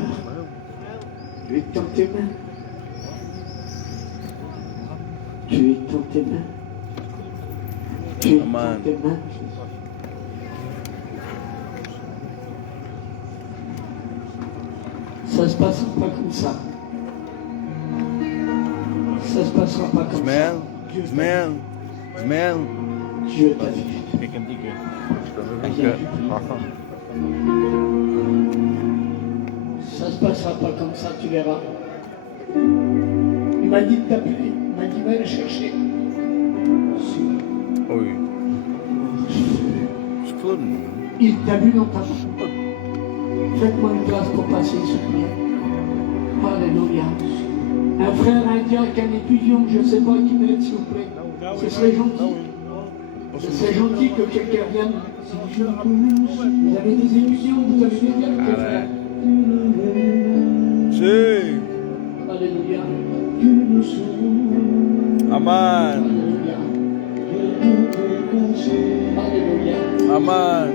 tu es dans tes mains. Tu es dans tes mains. Tu es dans Amen. tes mains. Ça ne se passera pas comme ça. Ça ne se passera pas comme Smell. ça. Dieu t'a Smell. Smell. vu. Dieu t'a vu. Ik kan die Rien du tout. Ça ne se passera pas comme ça, tu verras. Il m'a dit de t'appeler. Il m'a dit va la chercher. Oui. Skolom. Il t'a vu dans ta main. Faites-moi une place pour passer, s'il vous plaît. Alléluia. Un frère indien avec un étudiant, je ne sais pas qui m'aide, s'il vous plaît. Ce serait gentil. Ce serait gentil que quelqu'un vienne. Vous avez des étudiants, vous avez des gars, des frères. Si. Alléluia. Amen. Alléluia. Alléluia. Amen. Amen.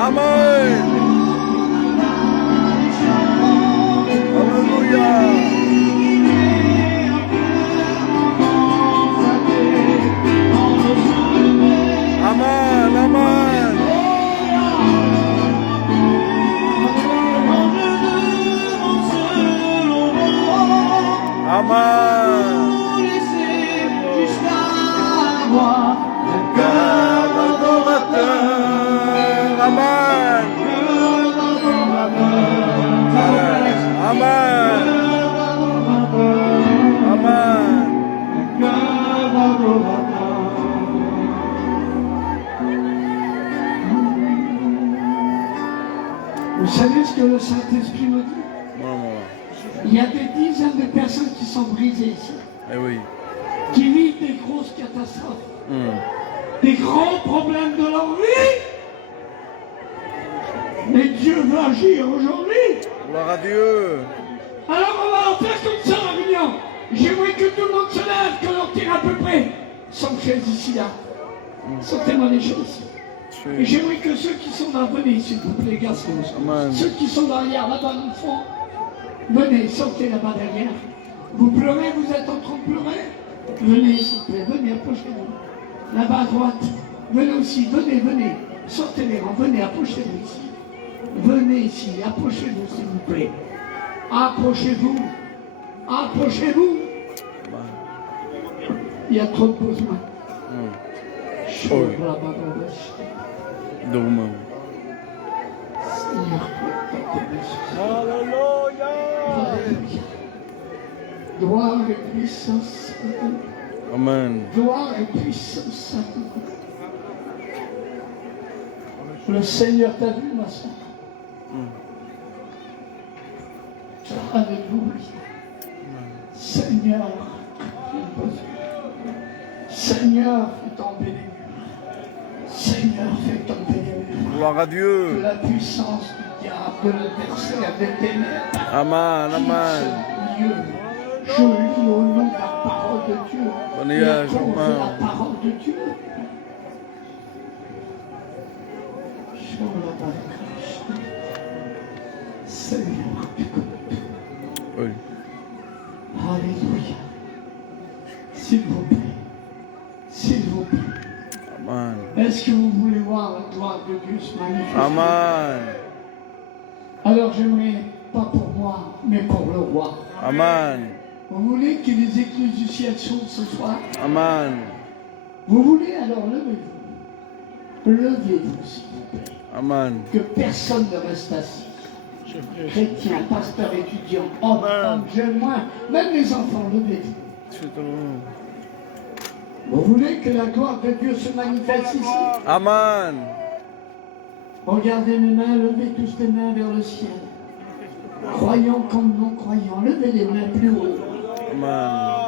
Amen. Alléluia. savez ce que le Saint-Esprit me dit? Maman. Il y a des dizaines de personnes qui sont brisées ici, Eh oui. qui vivent des grosses catastrophes, des grands problèmes de leur vie. Mais Dieu veut agir aujourd'hui. Gloire à Dieu. Alors on va en faire comme ça la réunion. J'aimerais que tout le monde se lève, que l'on tire à peu près 100 chaises ici là. Sortez-moi les chaises. Et j'aimerais que ceux qui sont là, venez s'il vous plaît, garçons. Amen. Ceux qui sont derrière, là-bas dans le fond, venez, sortez là-bas derrière. Vous pleurez, vous êtes en train de pleurer? Venez s'il vous plaît, venez, approchez-vous. Là-bas à droite, venez aussi, venez, venez. Sortez les rangs, venez, approchez-vous ici. Venez ici, approchez-vous s'il vous plaît. Approchez-vous. Approchez-vous. Il y a trop de besoins. Oui. Demain. Seigneur, Alléluia. gloire et puissance. Amen. Gloire et puissance. Le Seigneur t'a vu, ma soeur. Alléluia. Seigneur, Seigneur, fais tomber les murs. Seigneur, fais tomber les murs. Gloire à Que Dieu. la puissance du diable, de l'adversaire, des ténèbres, Amen. Amen. je lis au nom de la parole de Dieu. Bon Et à nuage, cause de amen. la parole de Dieu. Seigneur, tu connais tout. Oui. Alléluia. S'il vous plaît. S'il vous plaît. Amen. Est-ce que vous voulez voir la gloire de Dieu se manifester? Amen. Alors j'aimerais, pas pour moi, mais pour le roi. Amen. Vous voulez que les écluses du ciel s'ouvrent ce soir? Amen. Vous voulez, alors levez-vous. Levez-vous, s'il vous plaît. Amen. Que personne ne reste assis. Chrétien, pasteur, étudiant, homme, femme, jeune, moins, même les enfants, levez-vous. Vous voulez que la gloire de Dieu se manifeste ici? Amen. Regardez mes mains, levez tous les mains vers le ciel. Croyants comme non-croyants, levez les mains plus haut. Amen.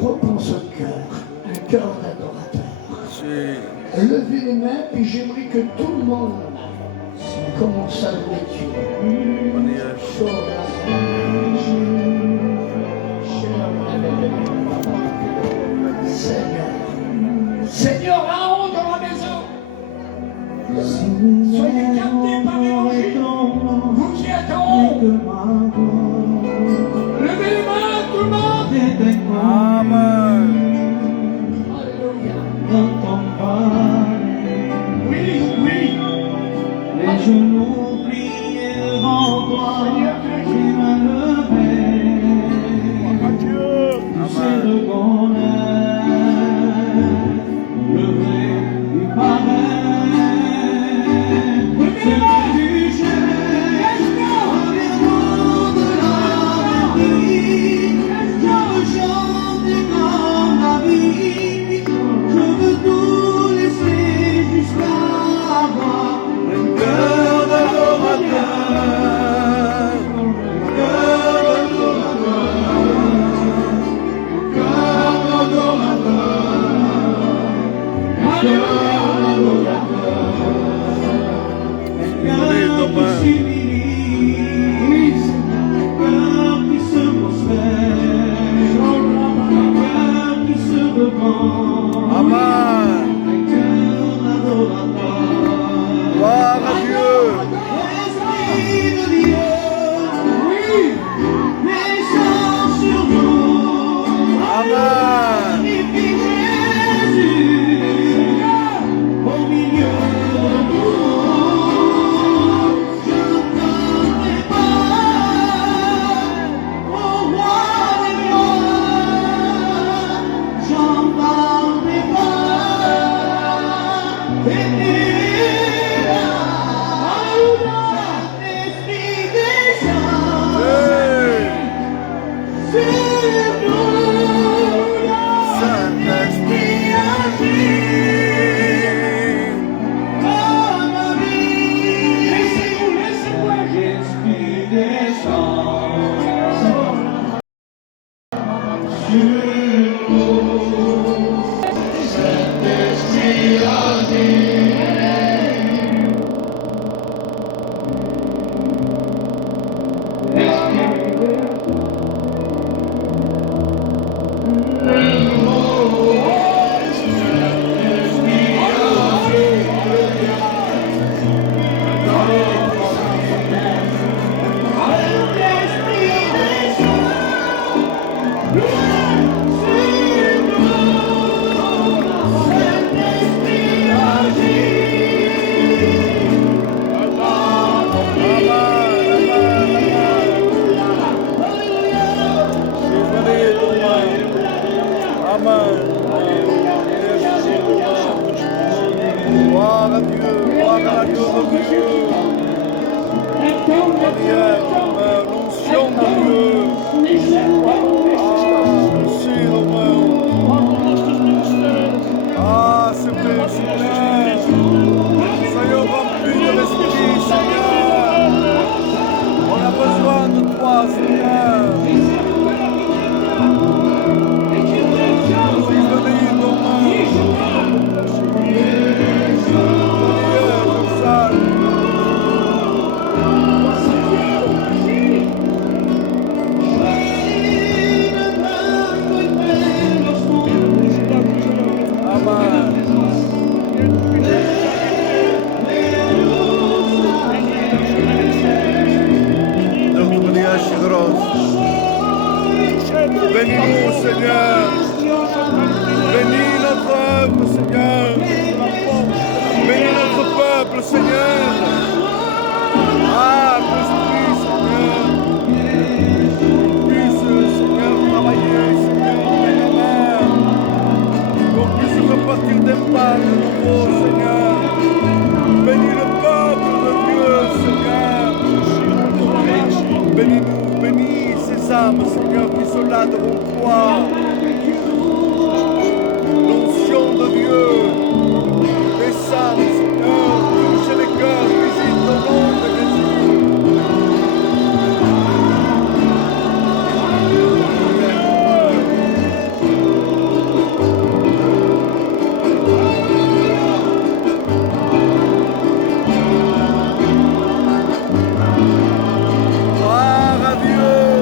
Repense au cœur, un cœur d'adorateur. Levez les mains, puis j'aimerais que tout le monde commence à louer Dieu. Seigneur, Seigneur, là-haut dans la maison, soyez captés par l'évangile. Vous qui êtes en haut, levez les mains, tout le monde. Amen. Alléluia. Oui, oui. Les genoux pliés devant toi, les mains levées, c'est le bonheur, le vrai du pareil, c'est le budget, reviens-nous de la vie, je veux chanter comme la vie, je veux tout laisser jusqu'à avoir un cœur d'adorateur, un cœur qui s'humilie, un cœur qui se prospère, un cœur qui se revend, Amen. un cœur d'adorateur. Gloire à Dieu. Esprit de Dieu, descends sur nous. Amen. Magnifie Jésus au milieu de nous. Je t'entraînerai pas au roi des rois. J'en parlerai pas. Et l'esprit des gens sur nous. Saint-Esprit agit. Comme un Gloire à Dieu, gloire à Dieu de Dieu. L'onction de Dieu. Merci, ah, c'est vrai, Seigneur. Soyons remplis de l'Esprit, Seigneur. On a besoin de toi, Seigneur. Bénis-nous, Seigneur. Bénis notre œuvre, Seigneur. Bénis notre peuple, Seigneur. Ah, que l'Esprit, Seigneur, puisse, Seigneur, travailler, Seigneur, qu'on puisse repartir des pas de nouveau, Seigneur. Bénis le peuple de Dieu, Seigneur. Bénis-nous, bénis ces âmes, Seigneur, qui sont là devant toi. L'onction de Dieu, descend, Seigneur, touche les cœurs, visite le nom de Jésus. Gloire à Dieu.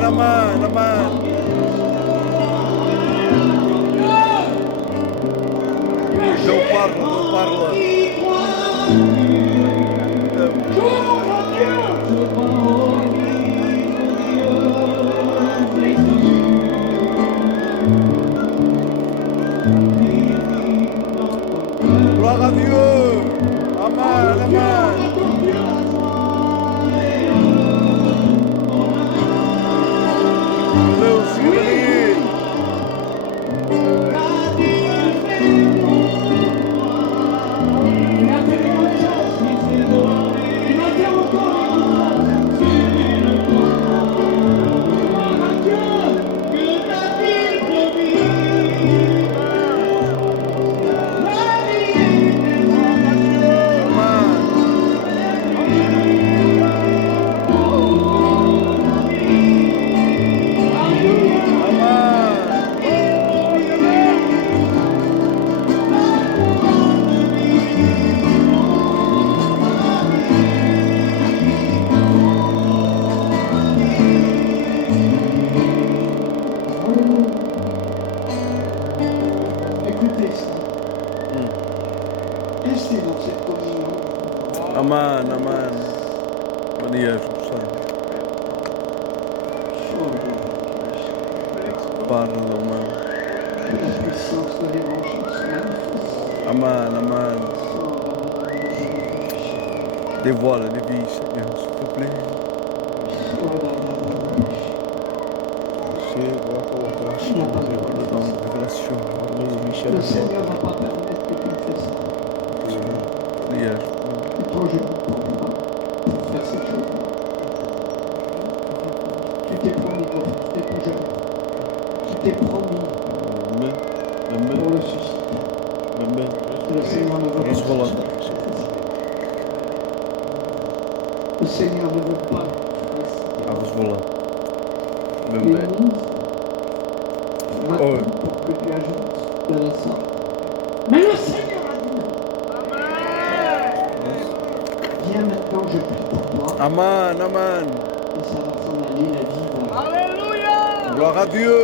Amen, amen. Deus parla. Glória a Deus. Amém, amém. Deus se bendiga. rester dans cette communion. Amen, amen. Meneer Jezus. Pardon, amen. Que la puissance de l'évangile se manifeste. Amen, amen. Dévoile les vies, Seigneur, s'il te plaît. C'est la coopération. Dans la révélation. Michel. Le Seigneur ne va pas permettre que tu fasses ça. Prière. Et toi, je vous promets pour faire ces choses-là. Tu t'es promis, mon frère, tu t'es plus jeune. Tu t'es promis pour le susciter. Le Seigneur ne veut pas. Le Seigneur ne veut pas. L'église maintenant pour que tu ajoutes de la sorte. Mais le Seigneur a dit non. Viens maintenant, je prie pour toi. Amen, amen. Et ça va s'en aller, la vie va. Gloire à Dieu.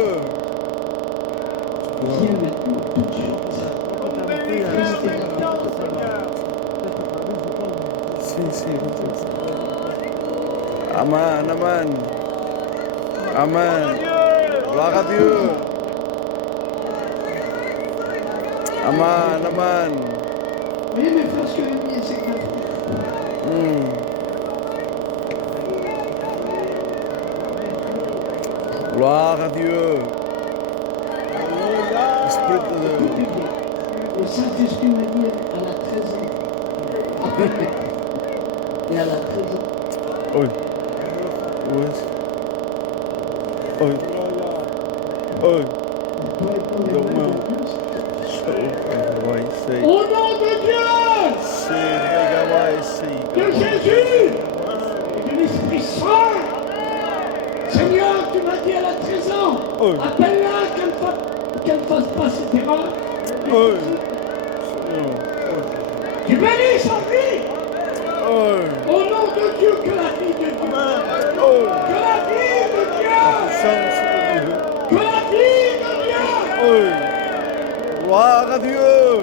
Viens maintenant, tout de suite. Restez là. Amen, amen. Amen. Gloire à Dieu. Amen, amen. Oui, mes frères, ce que l'ennemi essaie de faire. Gloire à Dieu. Esprit de Dieu. Le Saint-Esprit m'a dit à la 13 ans. Après, et à la 13 ans. Oui. Oui. Oui. Oui. Toi et toi, les mains de Dieu. Au nom de Dieu, de Jésus et de l'Esprit Saint, Seigneur, tu m'as dit à la 13 ans, appelle-la qu'elle fasse pas cette erreur. Tu bénis sa vie. Au nom de Dieu, que la vie de Dieu, que la vie de Dieu, que la vie de Dieu, Gloire à Dieu.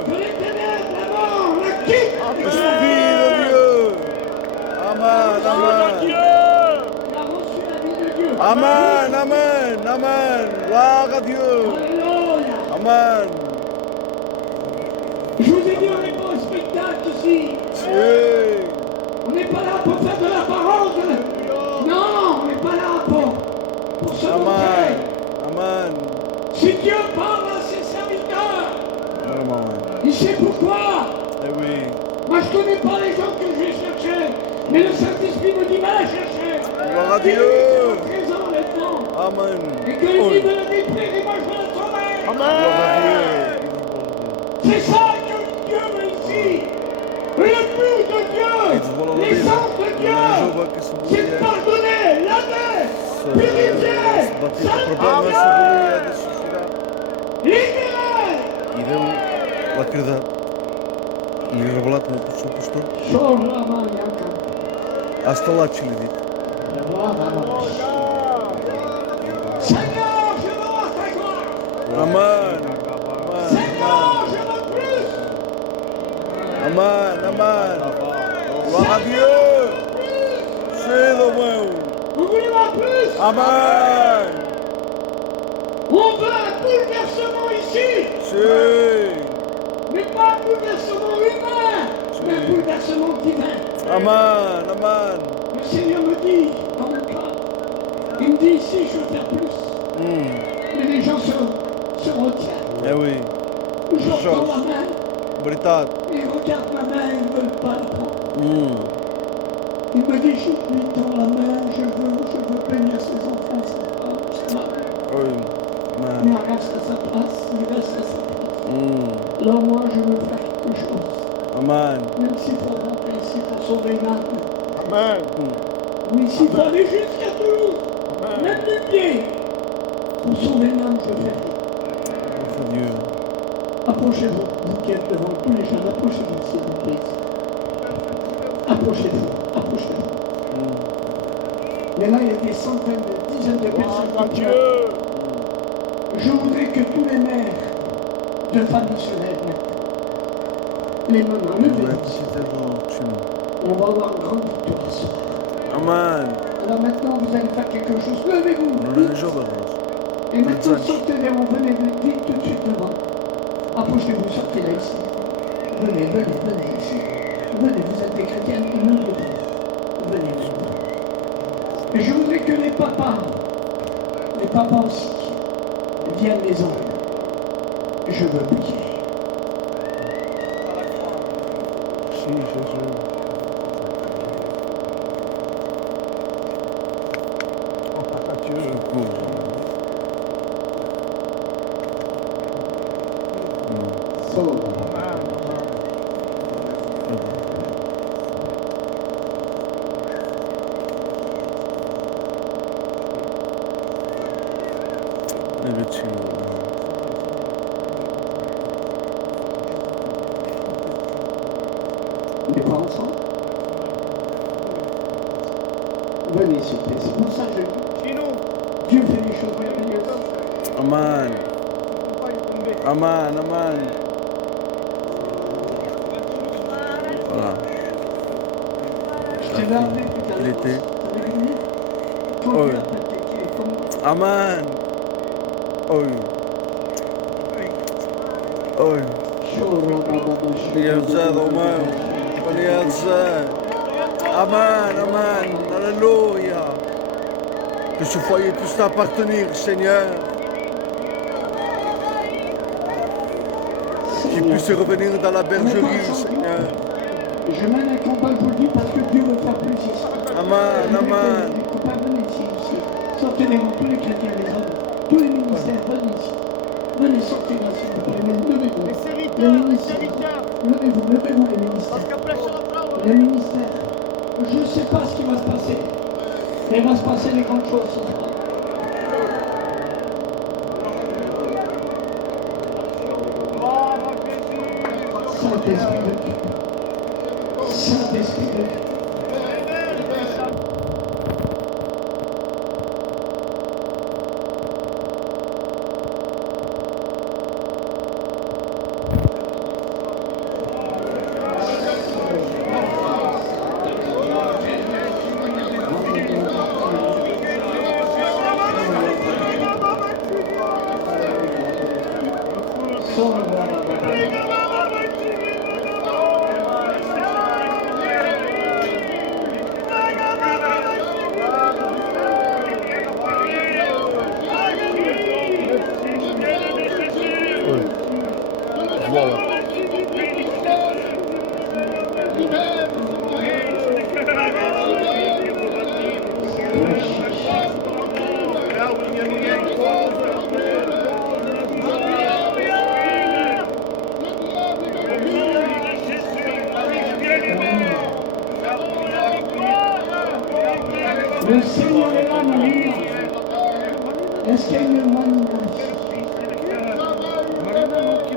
que les ténèbres, la mort, la quitte, Esprit de Dieu. Amen, amen. tu as reçu la vie de Dieu. Amen, amen, amen. Gloire à Dieu. Alléluia. Amen. Je vous ai dit, on n'est pas au spectacle ici. Oui. On n'est pas là pour faire de l'apparence. Non, on n'est pas là pour se montrer. Amen. Amen. Si Dieu parle à ses serviteurs, Amen. il sait pourquoi. Eh oui. Moi, je ne connais pas les gens que je vais chercher. Mais le Saint-Esprit me dit, va la chercher. Gloire à Dis-lui Dieu. que tu es présent maintenant. Amen. Et que lui veut la détruire et moi je veux la sauver. Gloire à Dieu. C'est ça que Dieu veut ici. Le but de Dieu, l'essence de Dieu, c'est de pardonner, laver, purifier, sanctifier, libérer. Idem lacridat. И revelat mu kusu kusto. Şorlama yakın. Hastalar çilidi. Seigneur, je veux voir ta gloire. Amen. Seigneur, je veux plus. Amen, amen. Gloire à Dieu. C'est le meu. Vous voulez voir plus? Amen. On veut un bouleversement ici. C'est. Mais pas un bouleversement humain, mais un bouleversement divin. Amen, amen. Le Seigneur me dit, dans mon cas, il me dit ici, je veux faire plus. Mais les gens se retiennent. Eh oui. Je leur tends la main, Veritat. ils regardent ma main, ils ne veulent pas la prendre. Il me dit, je lui tends la main, je veux bénir ses enfants, sa femme. Oui. Il Amen. reste à sa place, il reste à sa place. Alors moi, je veux faire quelque chose. Amen. Même s'il faut rentrer ici pour sauver l'âme. Amen. Oui, s'il faut aller jusqu'à Toulouse, même du pied, pour sauver l'âme, je fais. C'est Dieu. Approchez-vous, vous qui êtes devant tous les jeunes, approchez-vous s'il vous plaît. Approchez-vous, approchez-vous. Mais là, il y a des centaines, des dizaines de personnes qui pleurent. Je voudrais que tous les mères de famille se lèvent maintenant. Les mamans, levez-vous. 외치대로 On va avoir une grande victoire ce soir. 아멘. Alors maintenant, vous allez faire quelque chose. Levez-vous. 너는 줘버려. Et maintenant, sortez devant. Venez vite tout de suite devant. Approchez-vous, sortez là ici. Venez ici. Venez, vous êtes des chrétiens. Venez. Et je voudrais que les papas aussi, viennent les hommes. Je veux prier. Si, Jésus. Oh, Dieu. Sauve. On n'est pas ensemble. Venez s'il vous plaît. C'est pour ça que je dis. Dieu fait des choses merveilleuses. 아멘. 아멘. 아멘. Voilà. Je t'ai appelé tout à l'heure. Il était. Toi, Oh. tu appelles qui est comme moi. 아멘. 어이. 어이. Priez Romain. Priez. Amen, amen. Alléluia. Que ce foyer puisse t'appartenir, Seigneur. Qu'il puisse revenir dans la bergerie, Seigneur. Je mène un combat, je vous le dis, parce que Dieu veut faire plus ici. Amen, amen. Les copains, venez ici. Sortez les tous les chrétiens, les hommes, tous les ministères, venez ici. Venez, sortez là, s'il vous plaît. Levez-vous. Les ministères. Levez-vous les ministères. Les ministères. Je ne sais pas ce qui va se passer. Mais il va se passer des grandes choses ce soir. Saint-Esprit de Dieu. Saint-Esprit de Dieu. Voilà. Le Seigneur est là, Marie. Est-ce qu'il y a une Manila?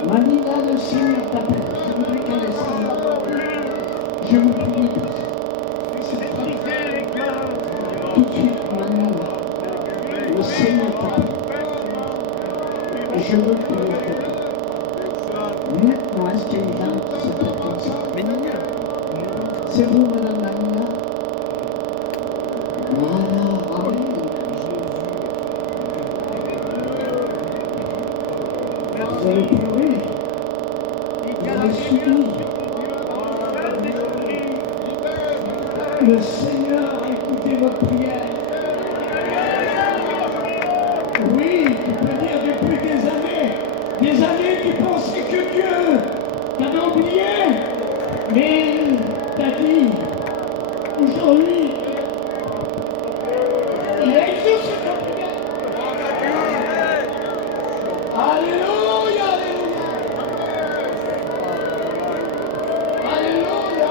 Manila, le Seigneur t'appelle. Je voudrais qu'elle descende. Je vous prie tout de suite, Manila. Le Seigneur t'appelle. Et je veux prier. Maintenant, est-ce qu'il y a une dame qui s'appelle comme ça? C'est vous, Madame Manila? Voilà, amen. Vous allez pleurer. Vous allez subir. Le Seigneur a écouté votre prière. Oui, tu peux dire depuis des années tu pensais que Dieu t'avait oublié, mais t'as dit, aujourd'hui, il a exaucé ta prière. Alléluia, alléluia. Alléluia,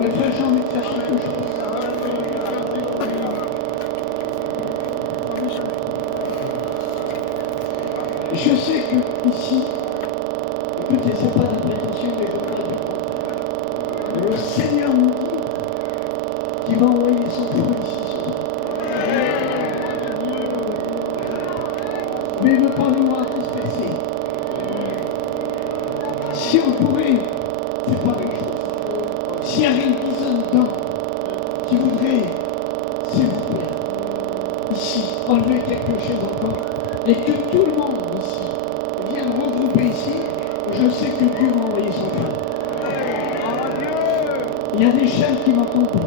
mes frères, j'ai envie de faire quelque chose. Je sais que ici, écoutez, c'est pas la prétention, mais je crois du contraire. Le Seigneur nous dit qui va envoyer son feu ici ce soir. Mais il ne veut pas nous voir disperser. Si on pourrait, c'est pas quelque chose. S'il y avait une dizaine d'hommes qui voudraient, s'il vous plaît, ici, enlever quelque chose encore, et que tout le monde ici vienne regrouper ici, je sais que Dieu va envoyer son feu. Il y a des chaînes qui vont tomber.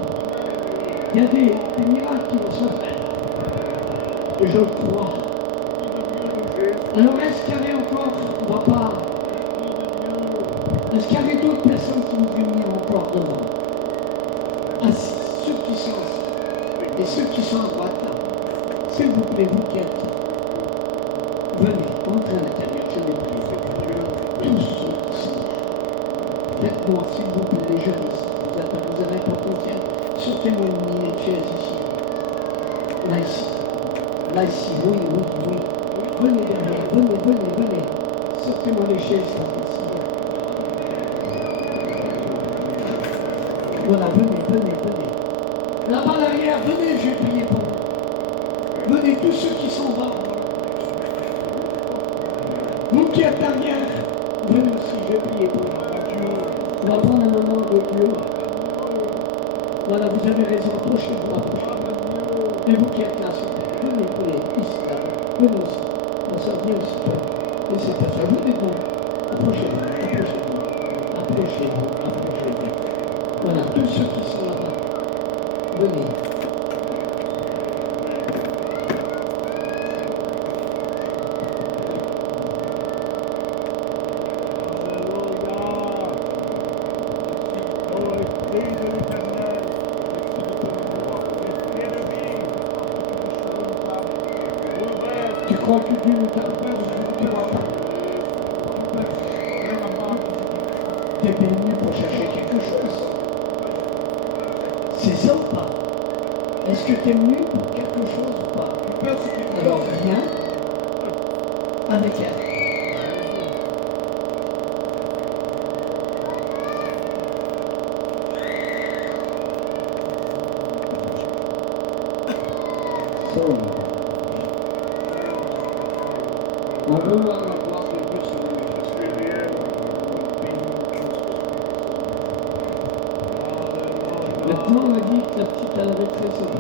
Il y a des miracles qui vont se faire. Et je le crois. Alors est-ce qu'il y avait encore, on va pas. Est-ce qu'il y avait d'autres personnes qui voudraient venir encore devant? Assis, ceux qui sont assis. Et ceux qui sont à droite là. S'il vous plaît, vous qui êtes. Venez, entrez à l'intérieur, je vais prier. Tous ceux qui sont là. Faites-moi, s'il vous plaît, les jeunes ici. Vous avez un potentiel. Sortez-moi une minute de chaise ici. Là, ici. Là, ici. Oui, oui, oui. Venez derrière. Venez, venez, venez. Sortez-moi les chaises là, ici. Voilà, venez, venez, venez. Là-bas derrière, venez, je vais prier pour vous. Venez, tous ceux qui sont là. Vous qui êtes derrière, venez aussi, je vais prier pour vous. On va prendre un moment de Dieu. Voilà, vous avez raison, approchez-vous, approchez-vous. Et vous qui êtes là, venez, venez, ici, là, venez aussi. On s'en vient aussi. Et c'est pas ça, venez donc. Approchez-vous, approchez-vous, approchez-vous, approchez-vous. Voilà, tous ceux qui sont là-bas, venez. Tu crois que Dieu ne t'a pas ou tu ne vois pas? Tu es venu pour chercher quelque chose. C'est ça ou pas? Est-ce que tu es venu pour quelque chose ou pas? Alors viens avec elle. On veut voir la gloire de Dieu se manifester. Maintenant, on a dit que la petite, elle avait 13 ans.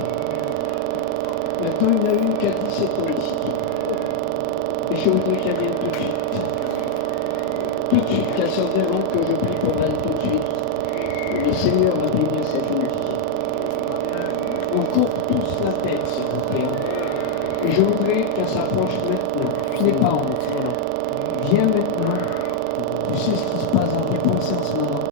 Maintenant, il y en a une qui a 17 ans ici. Et je voudrais qu'elle vienne tout de suite. Tout de suite, qu'elle se demande que je prie pour elle tout de suite. Le Seigneur va bénir cette jeune fille. On court tous la tête, s'il vous plaît. Et je voudrais qu'elle s'approche maintenant. Je n'ai pas honte. Viens maintenant.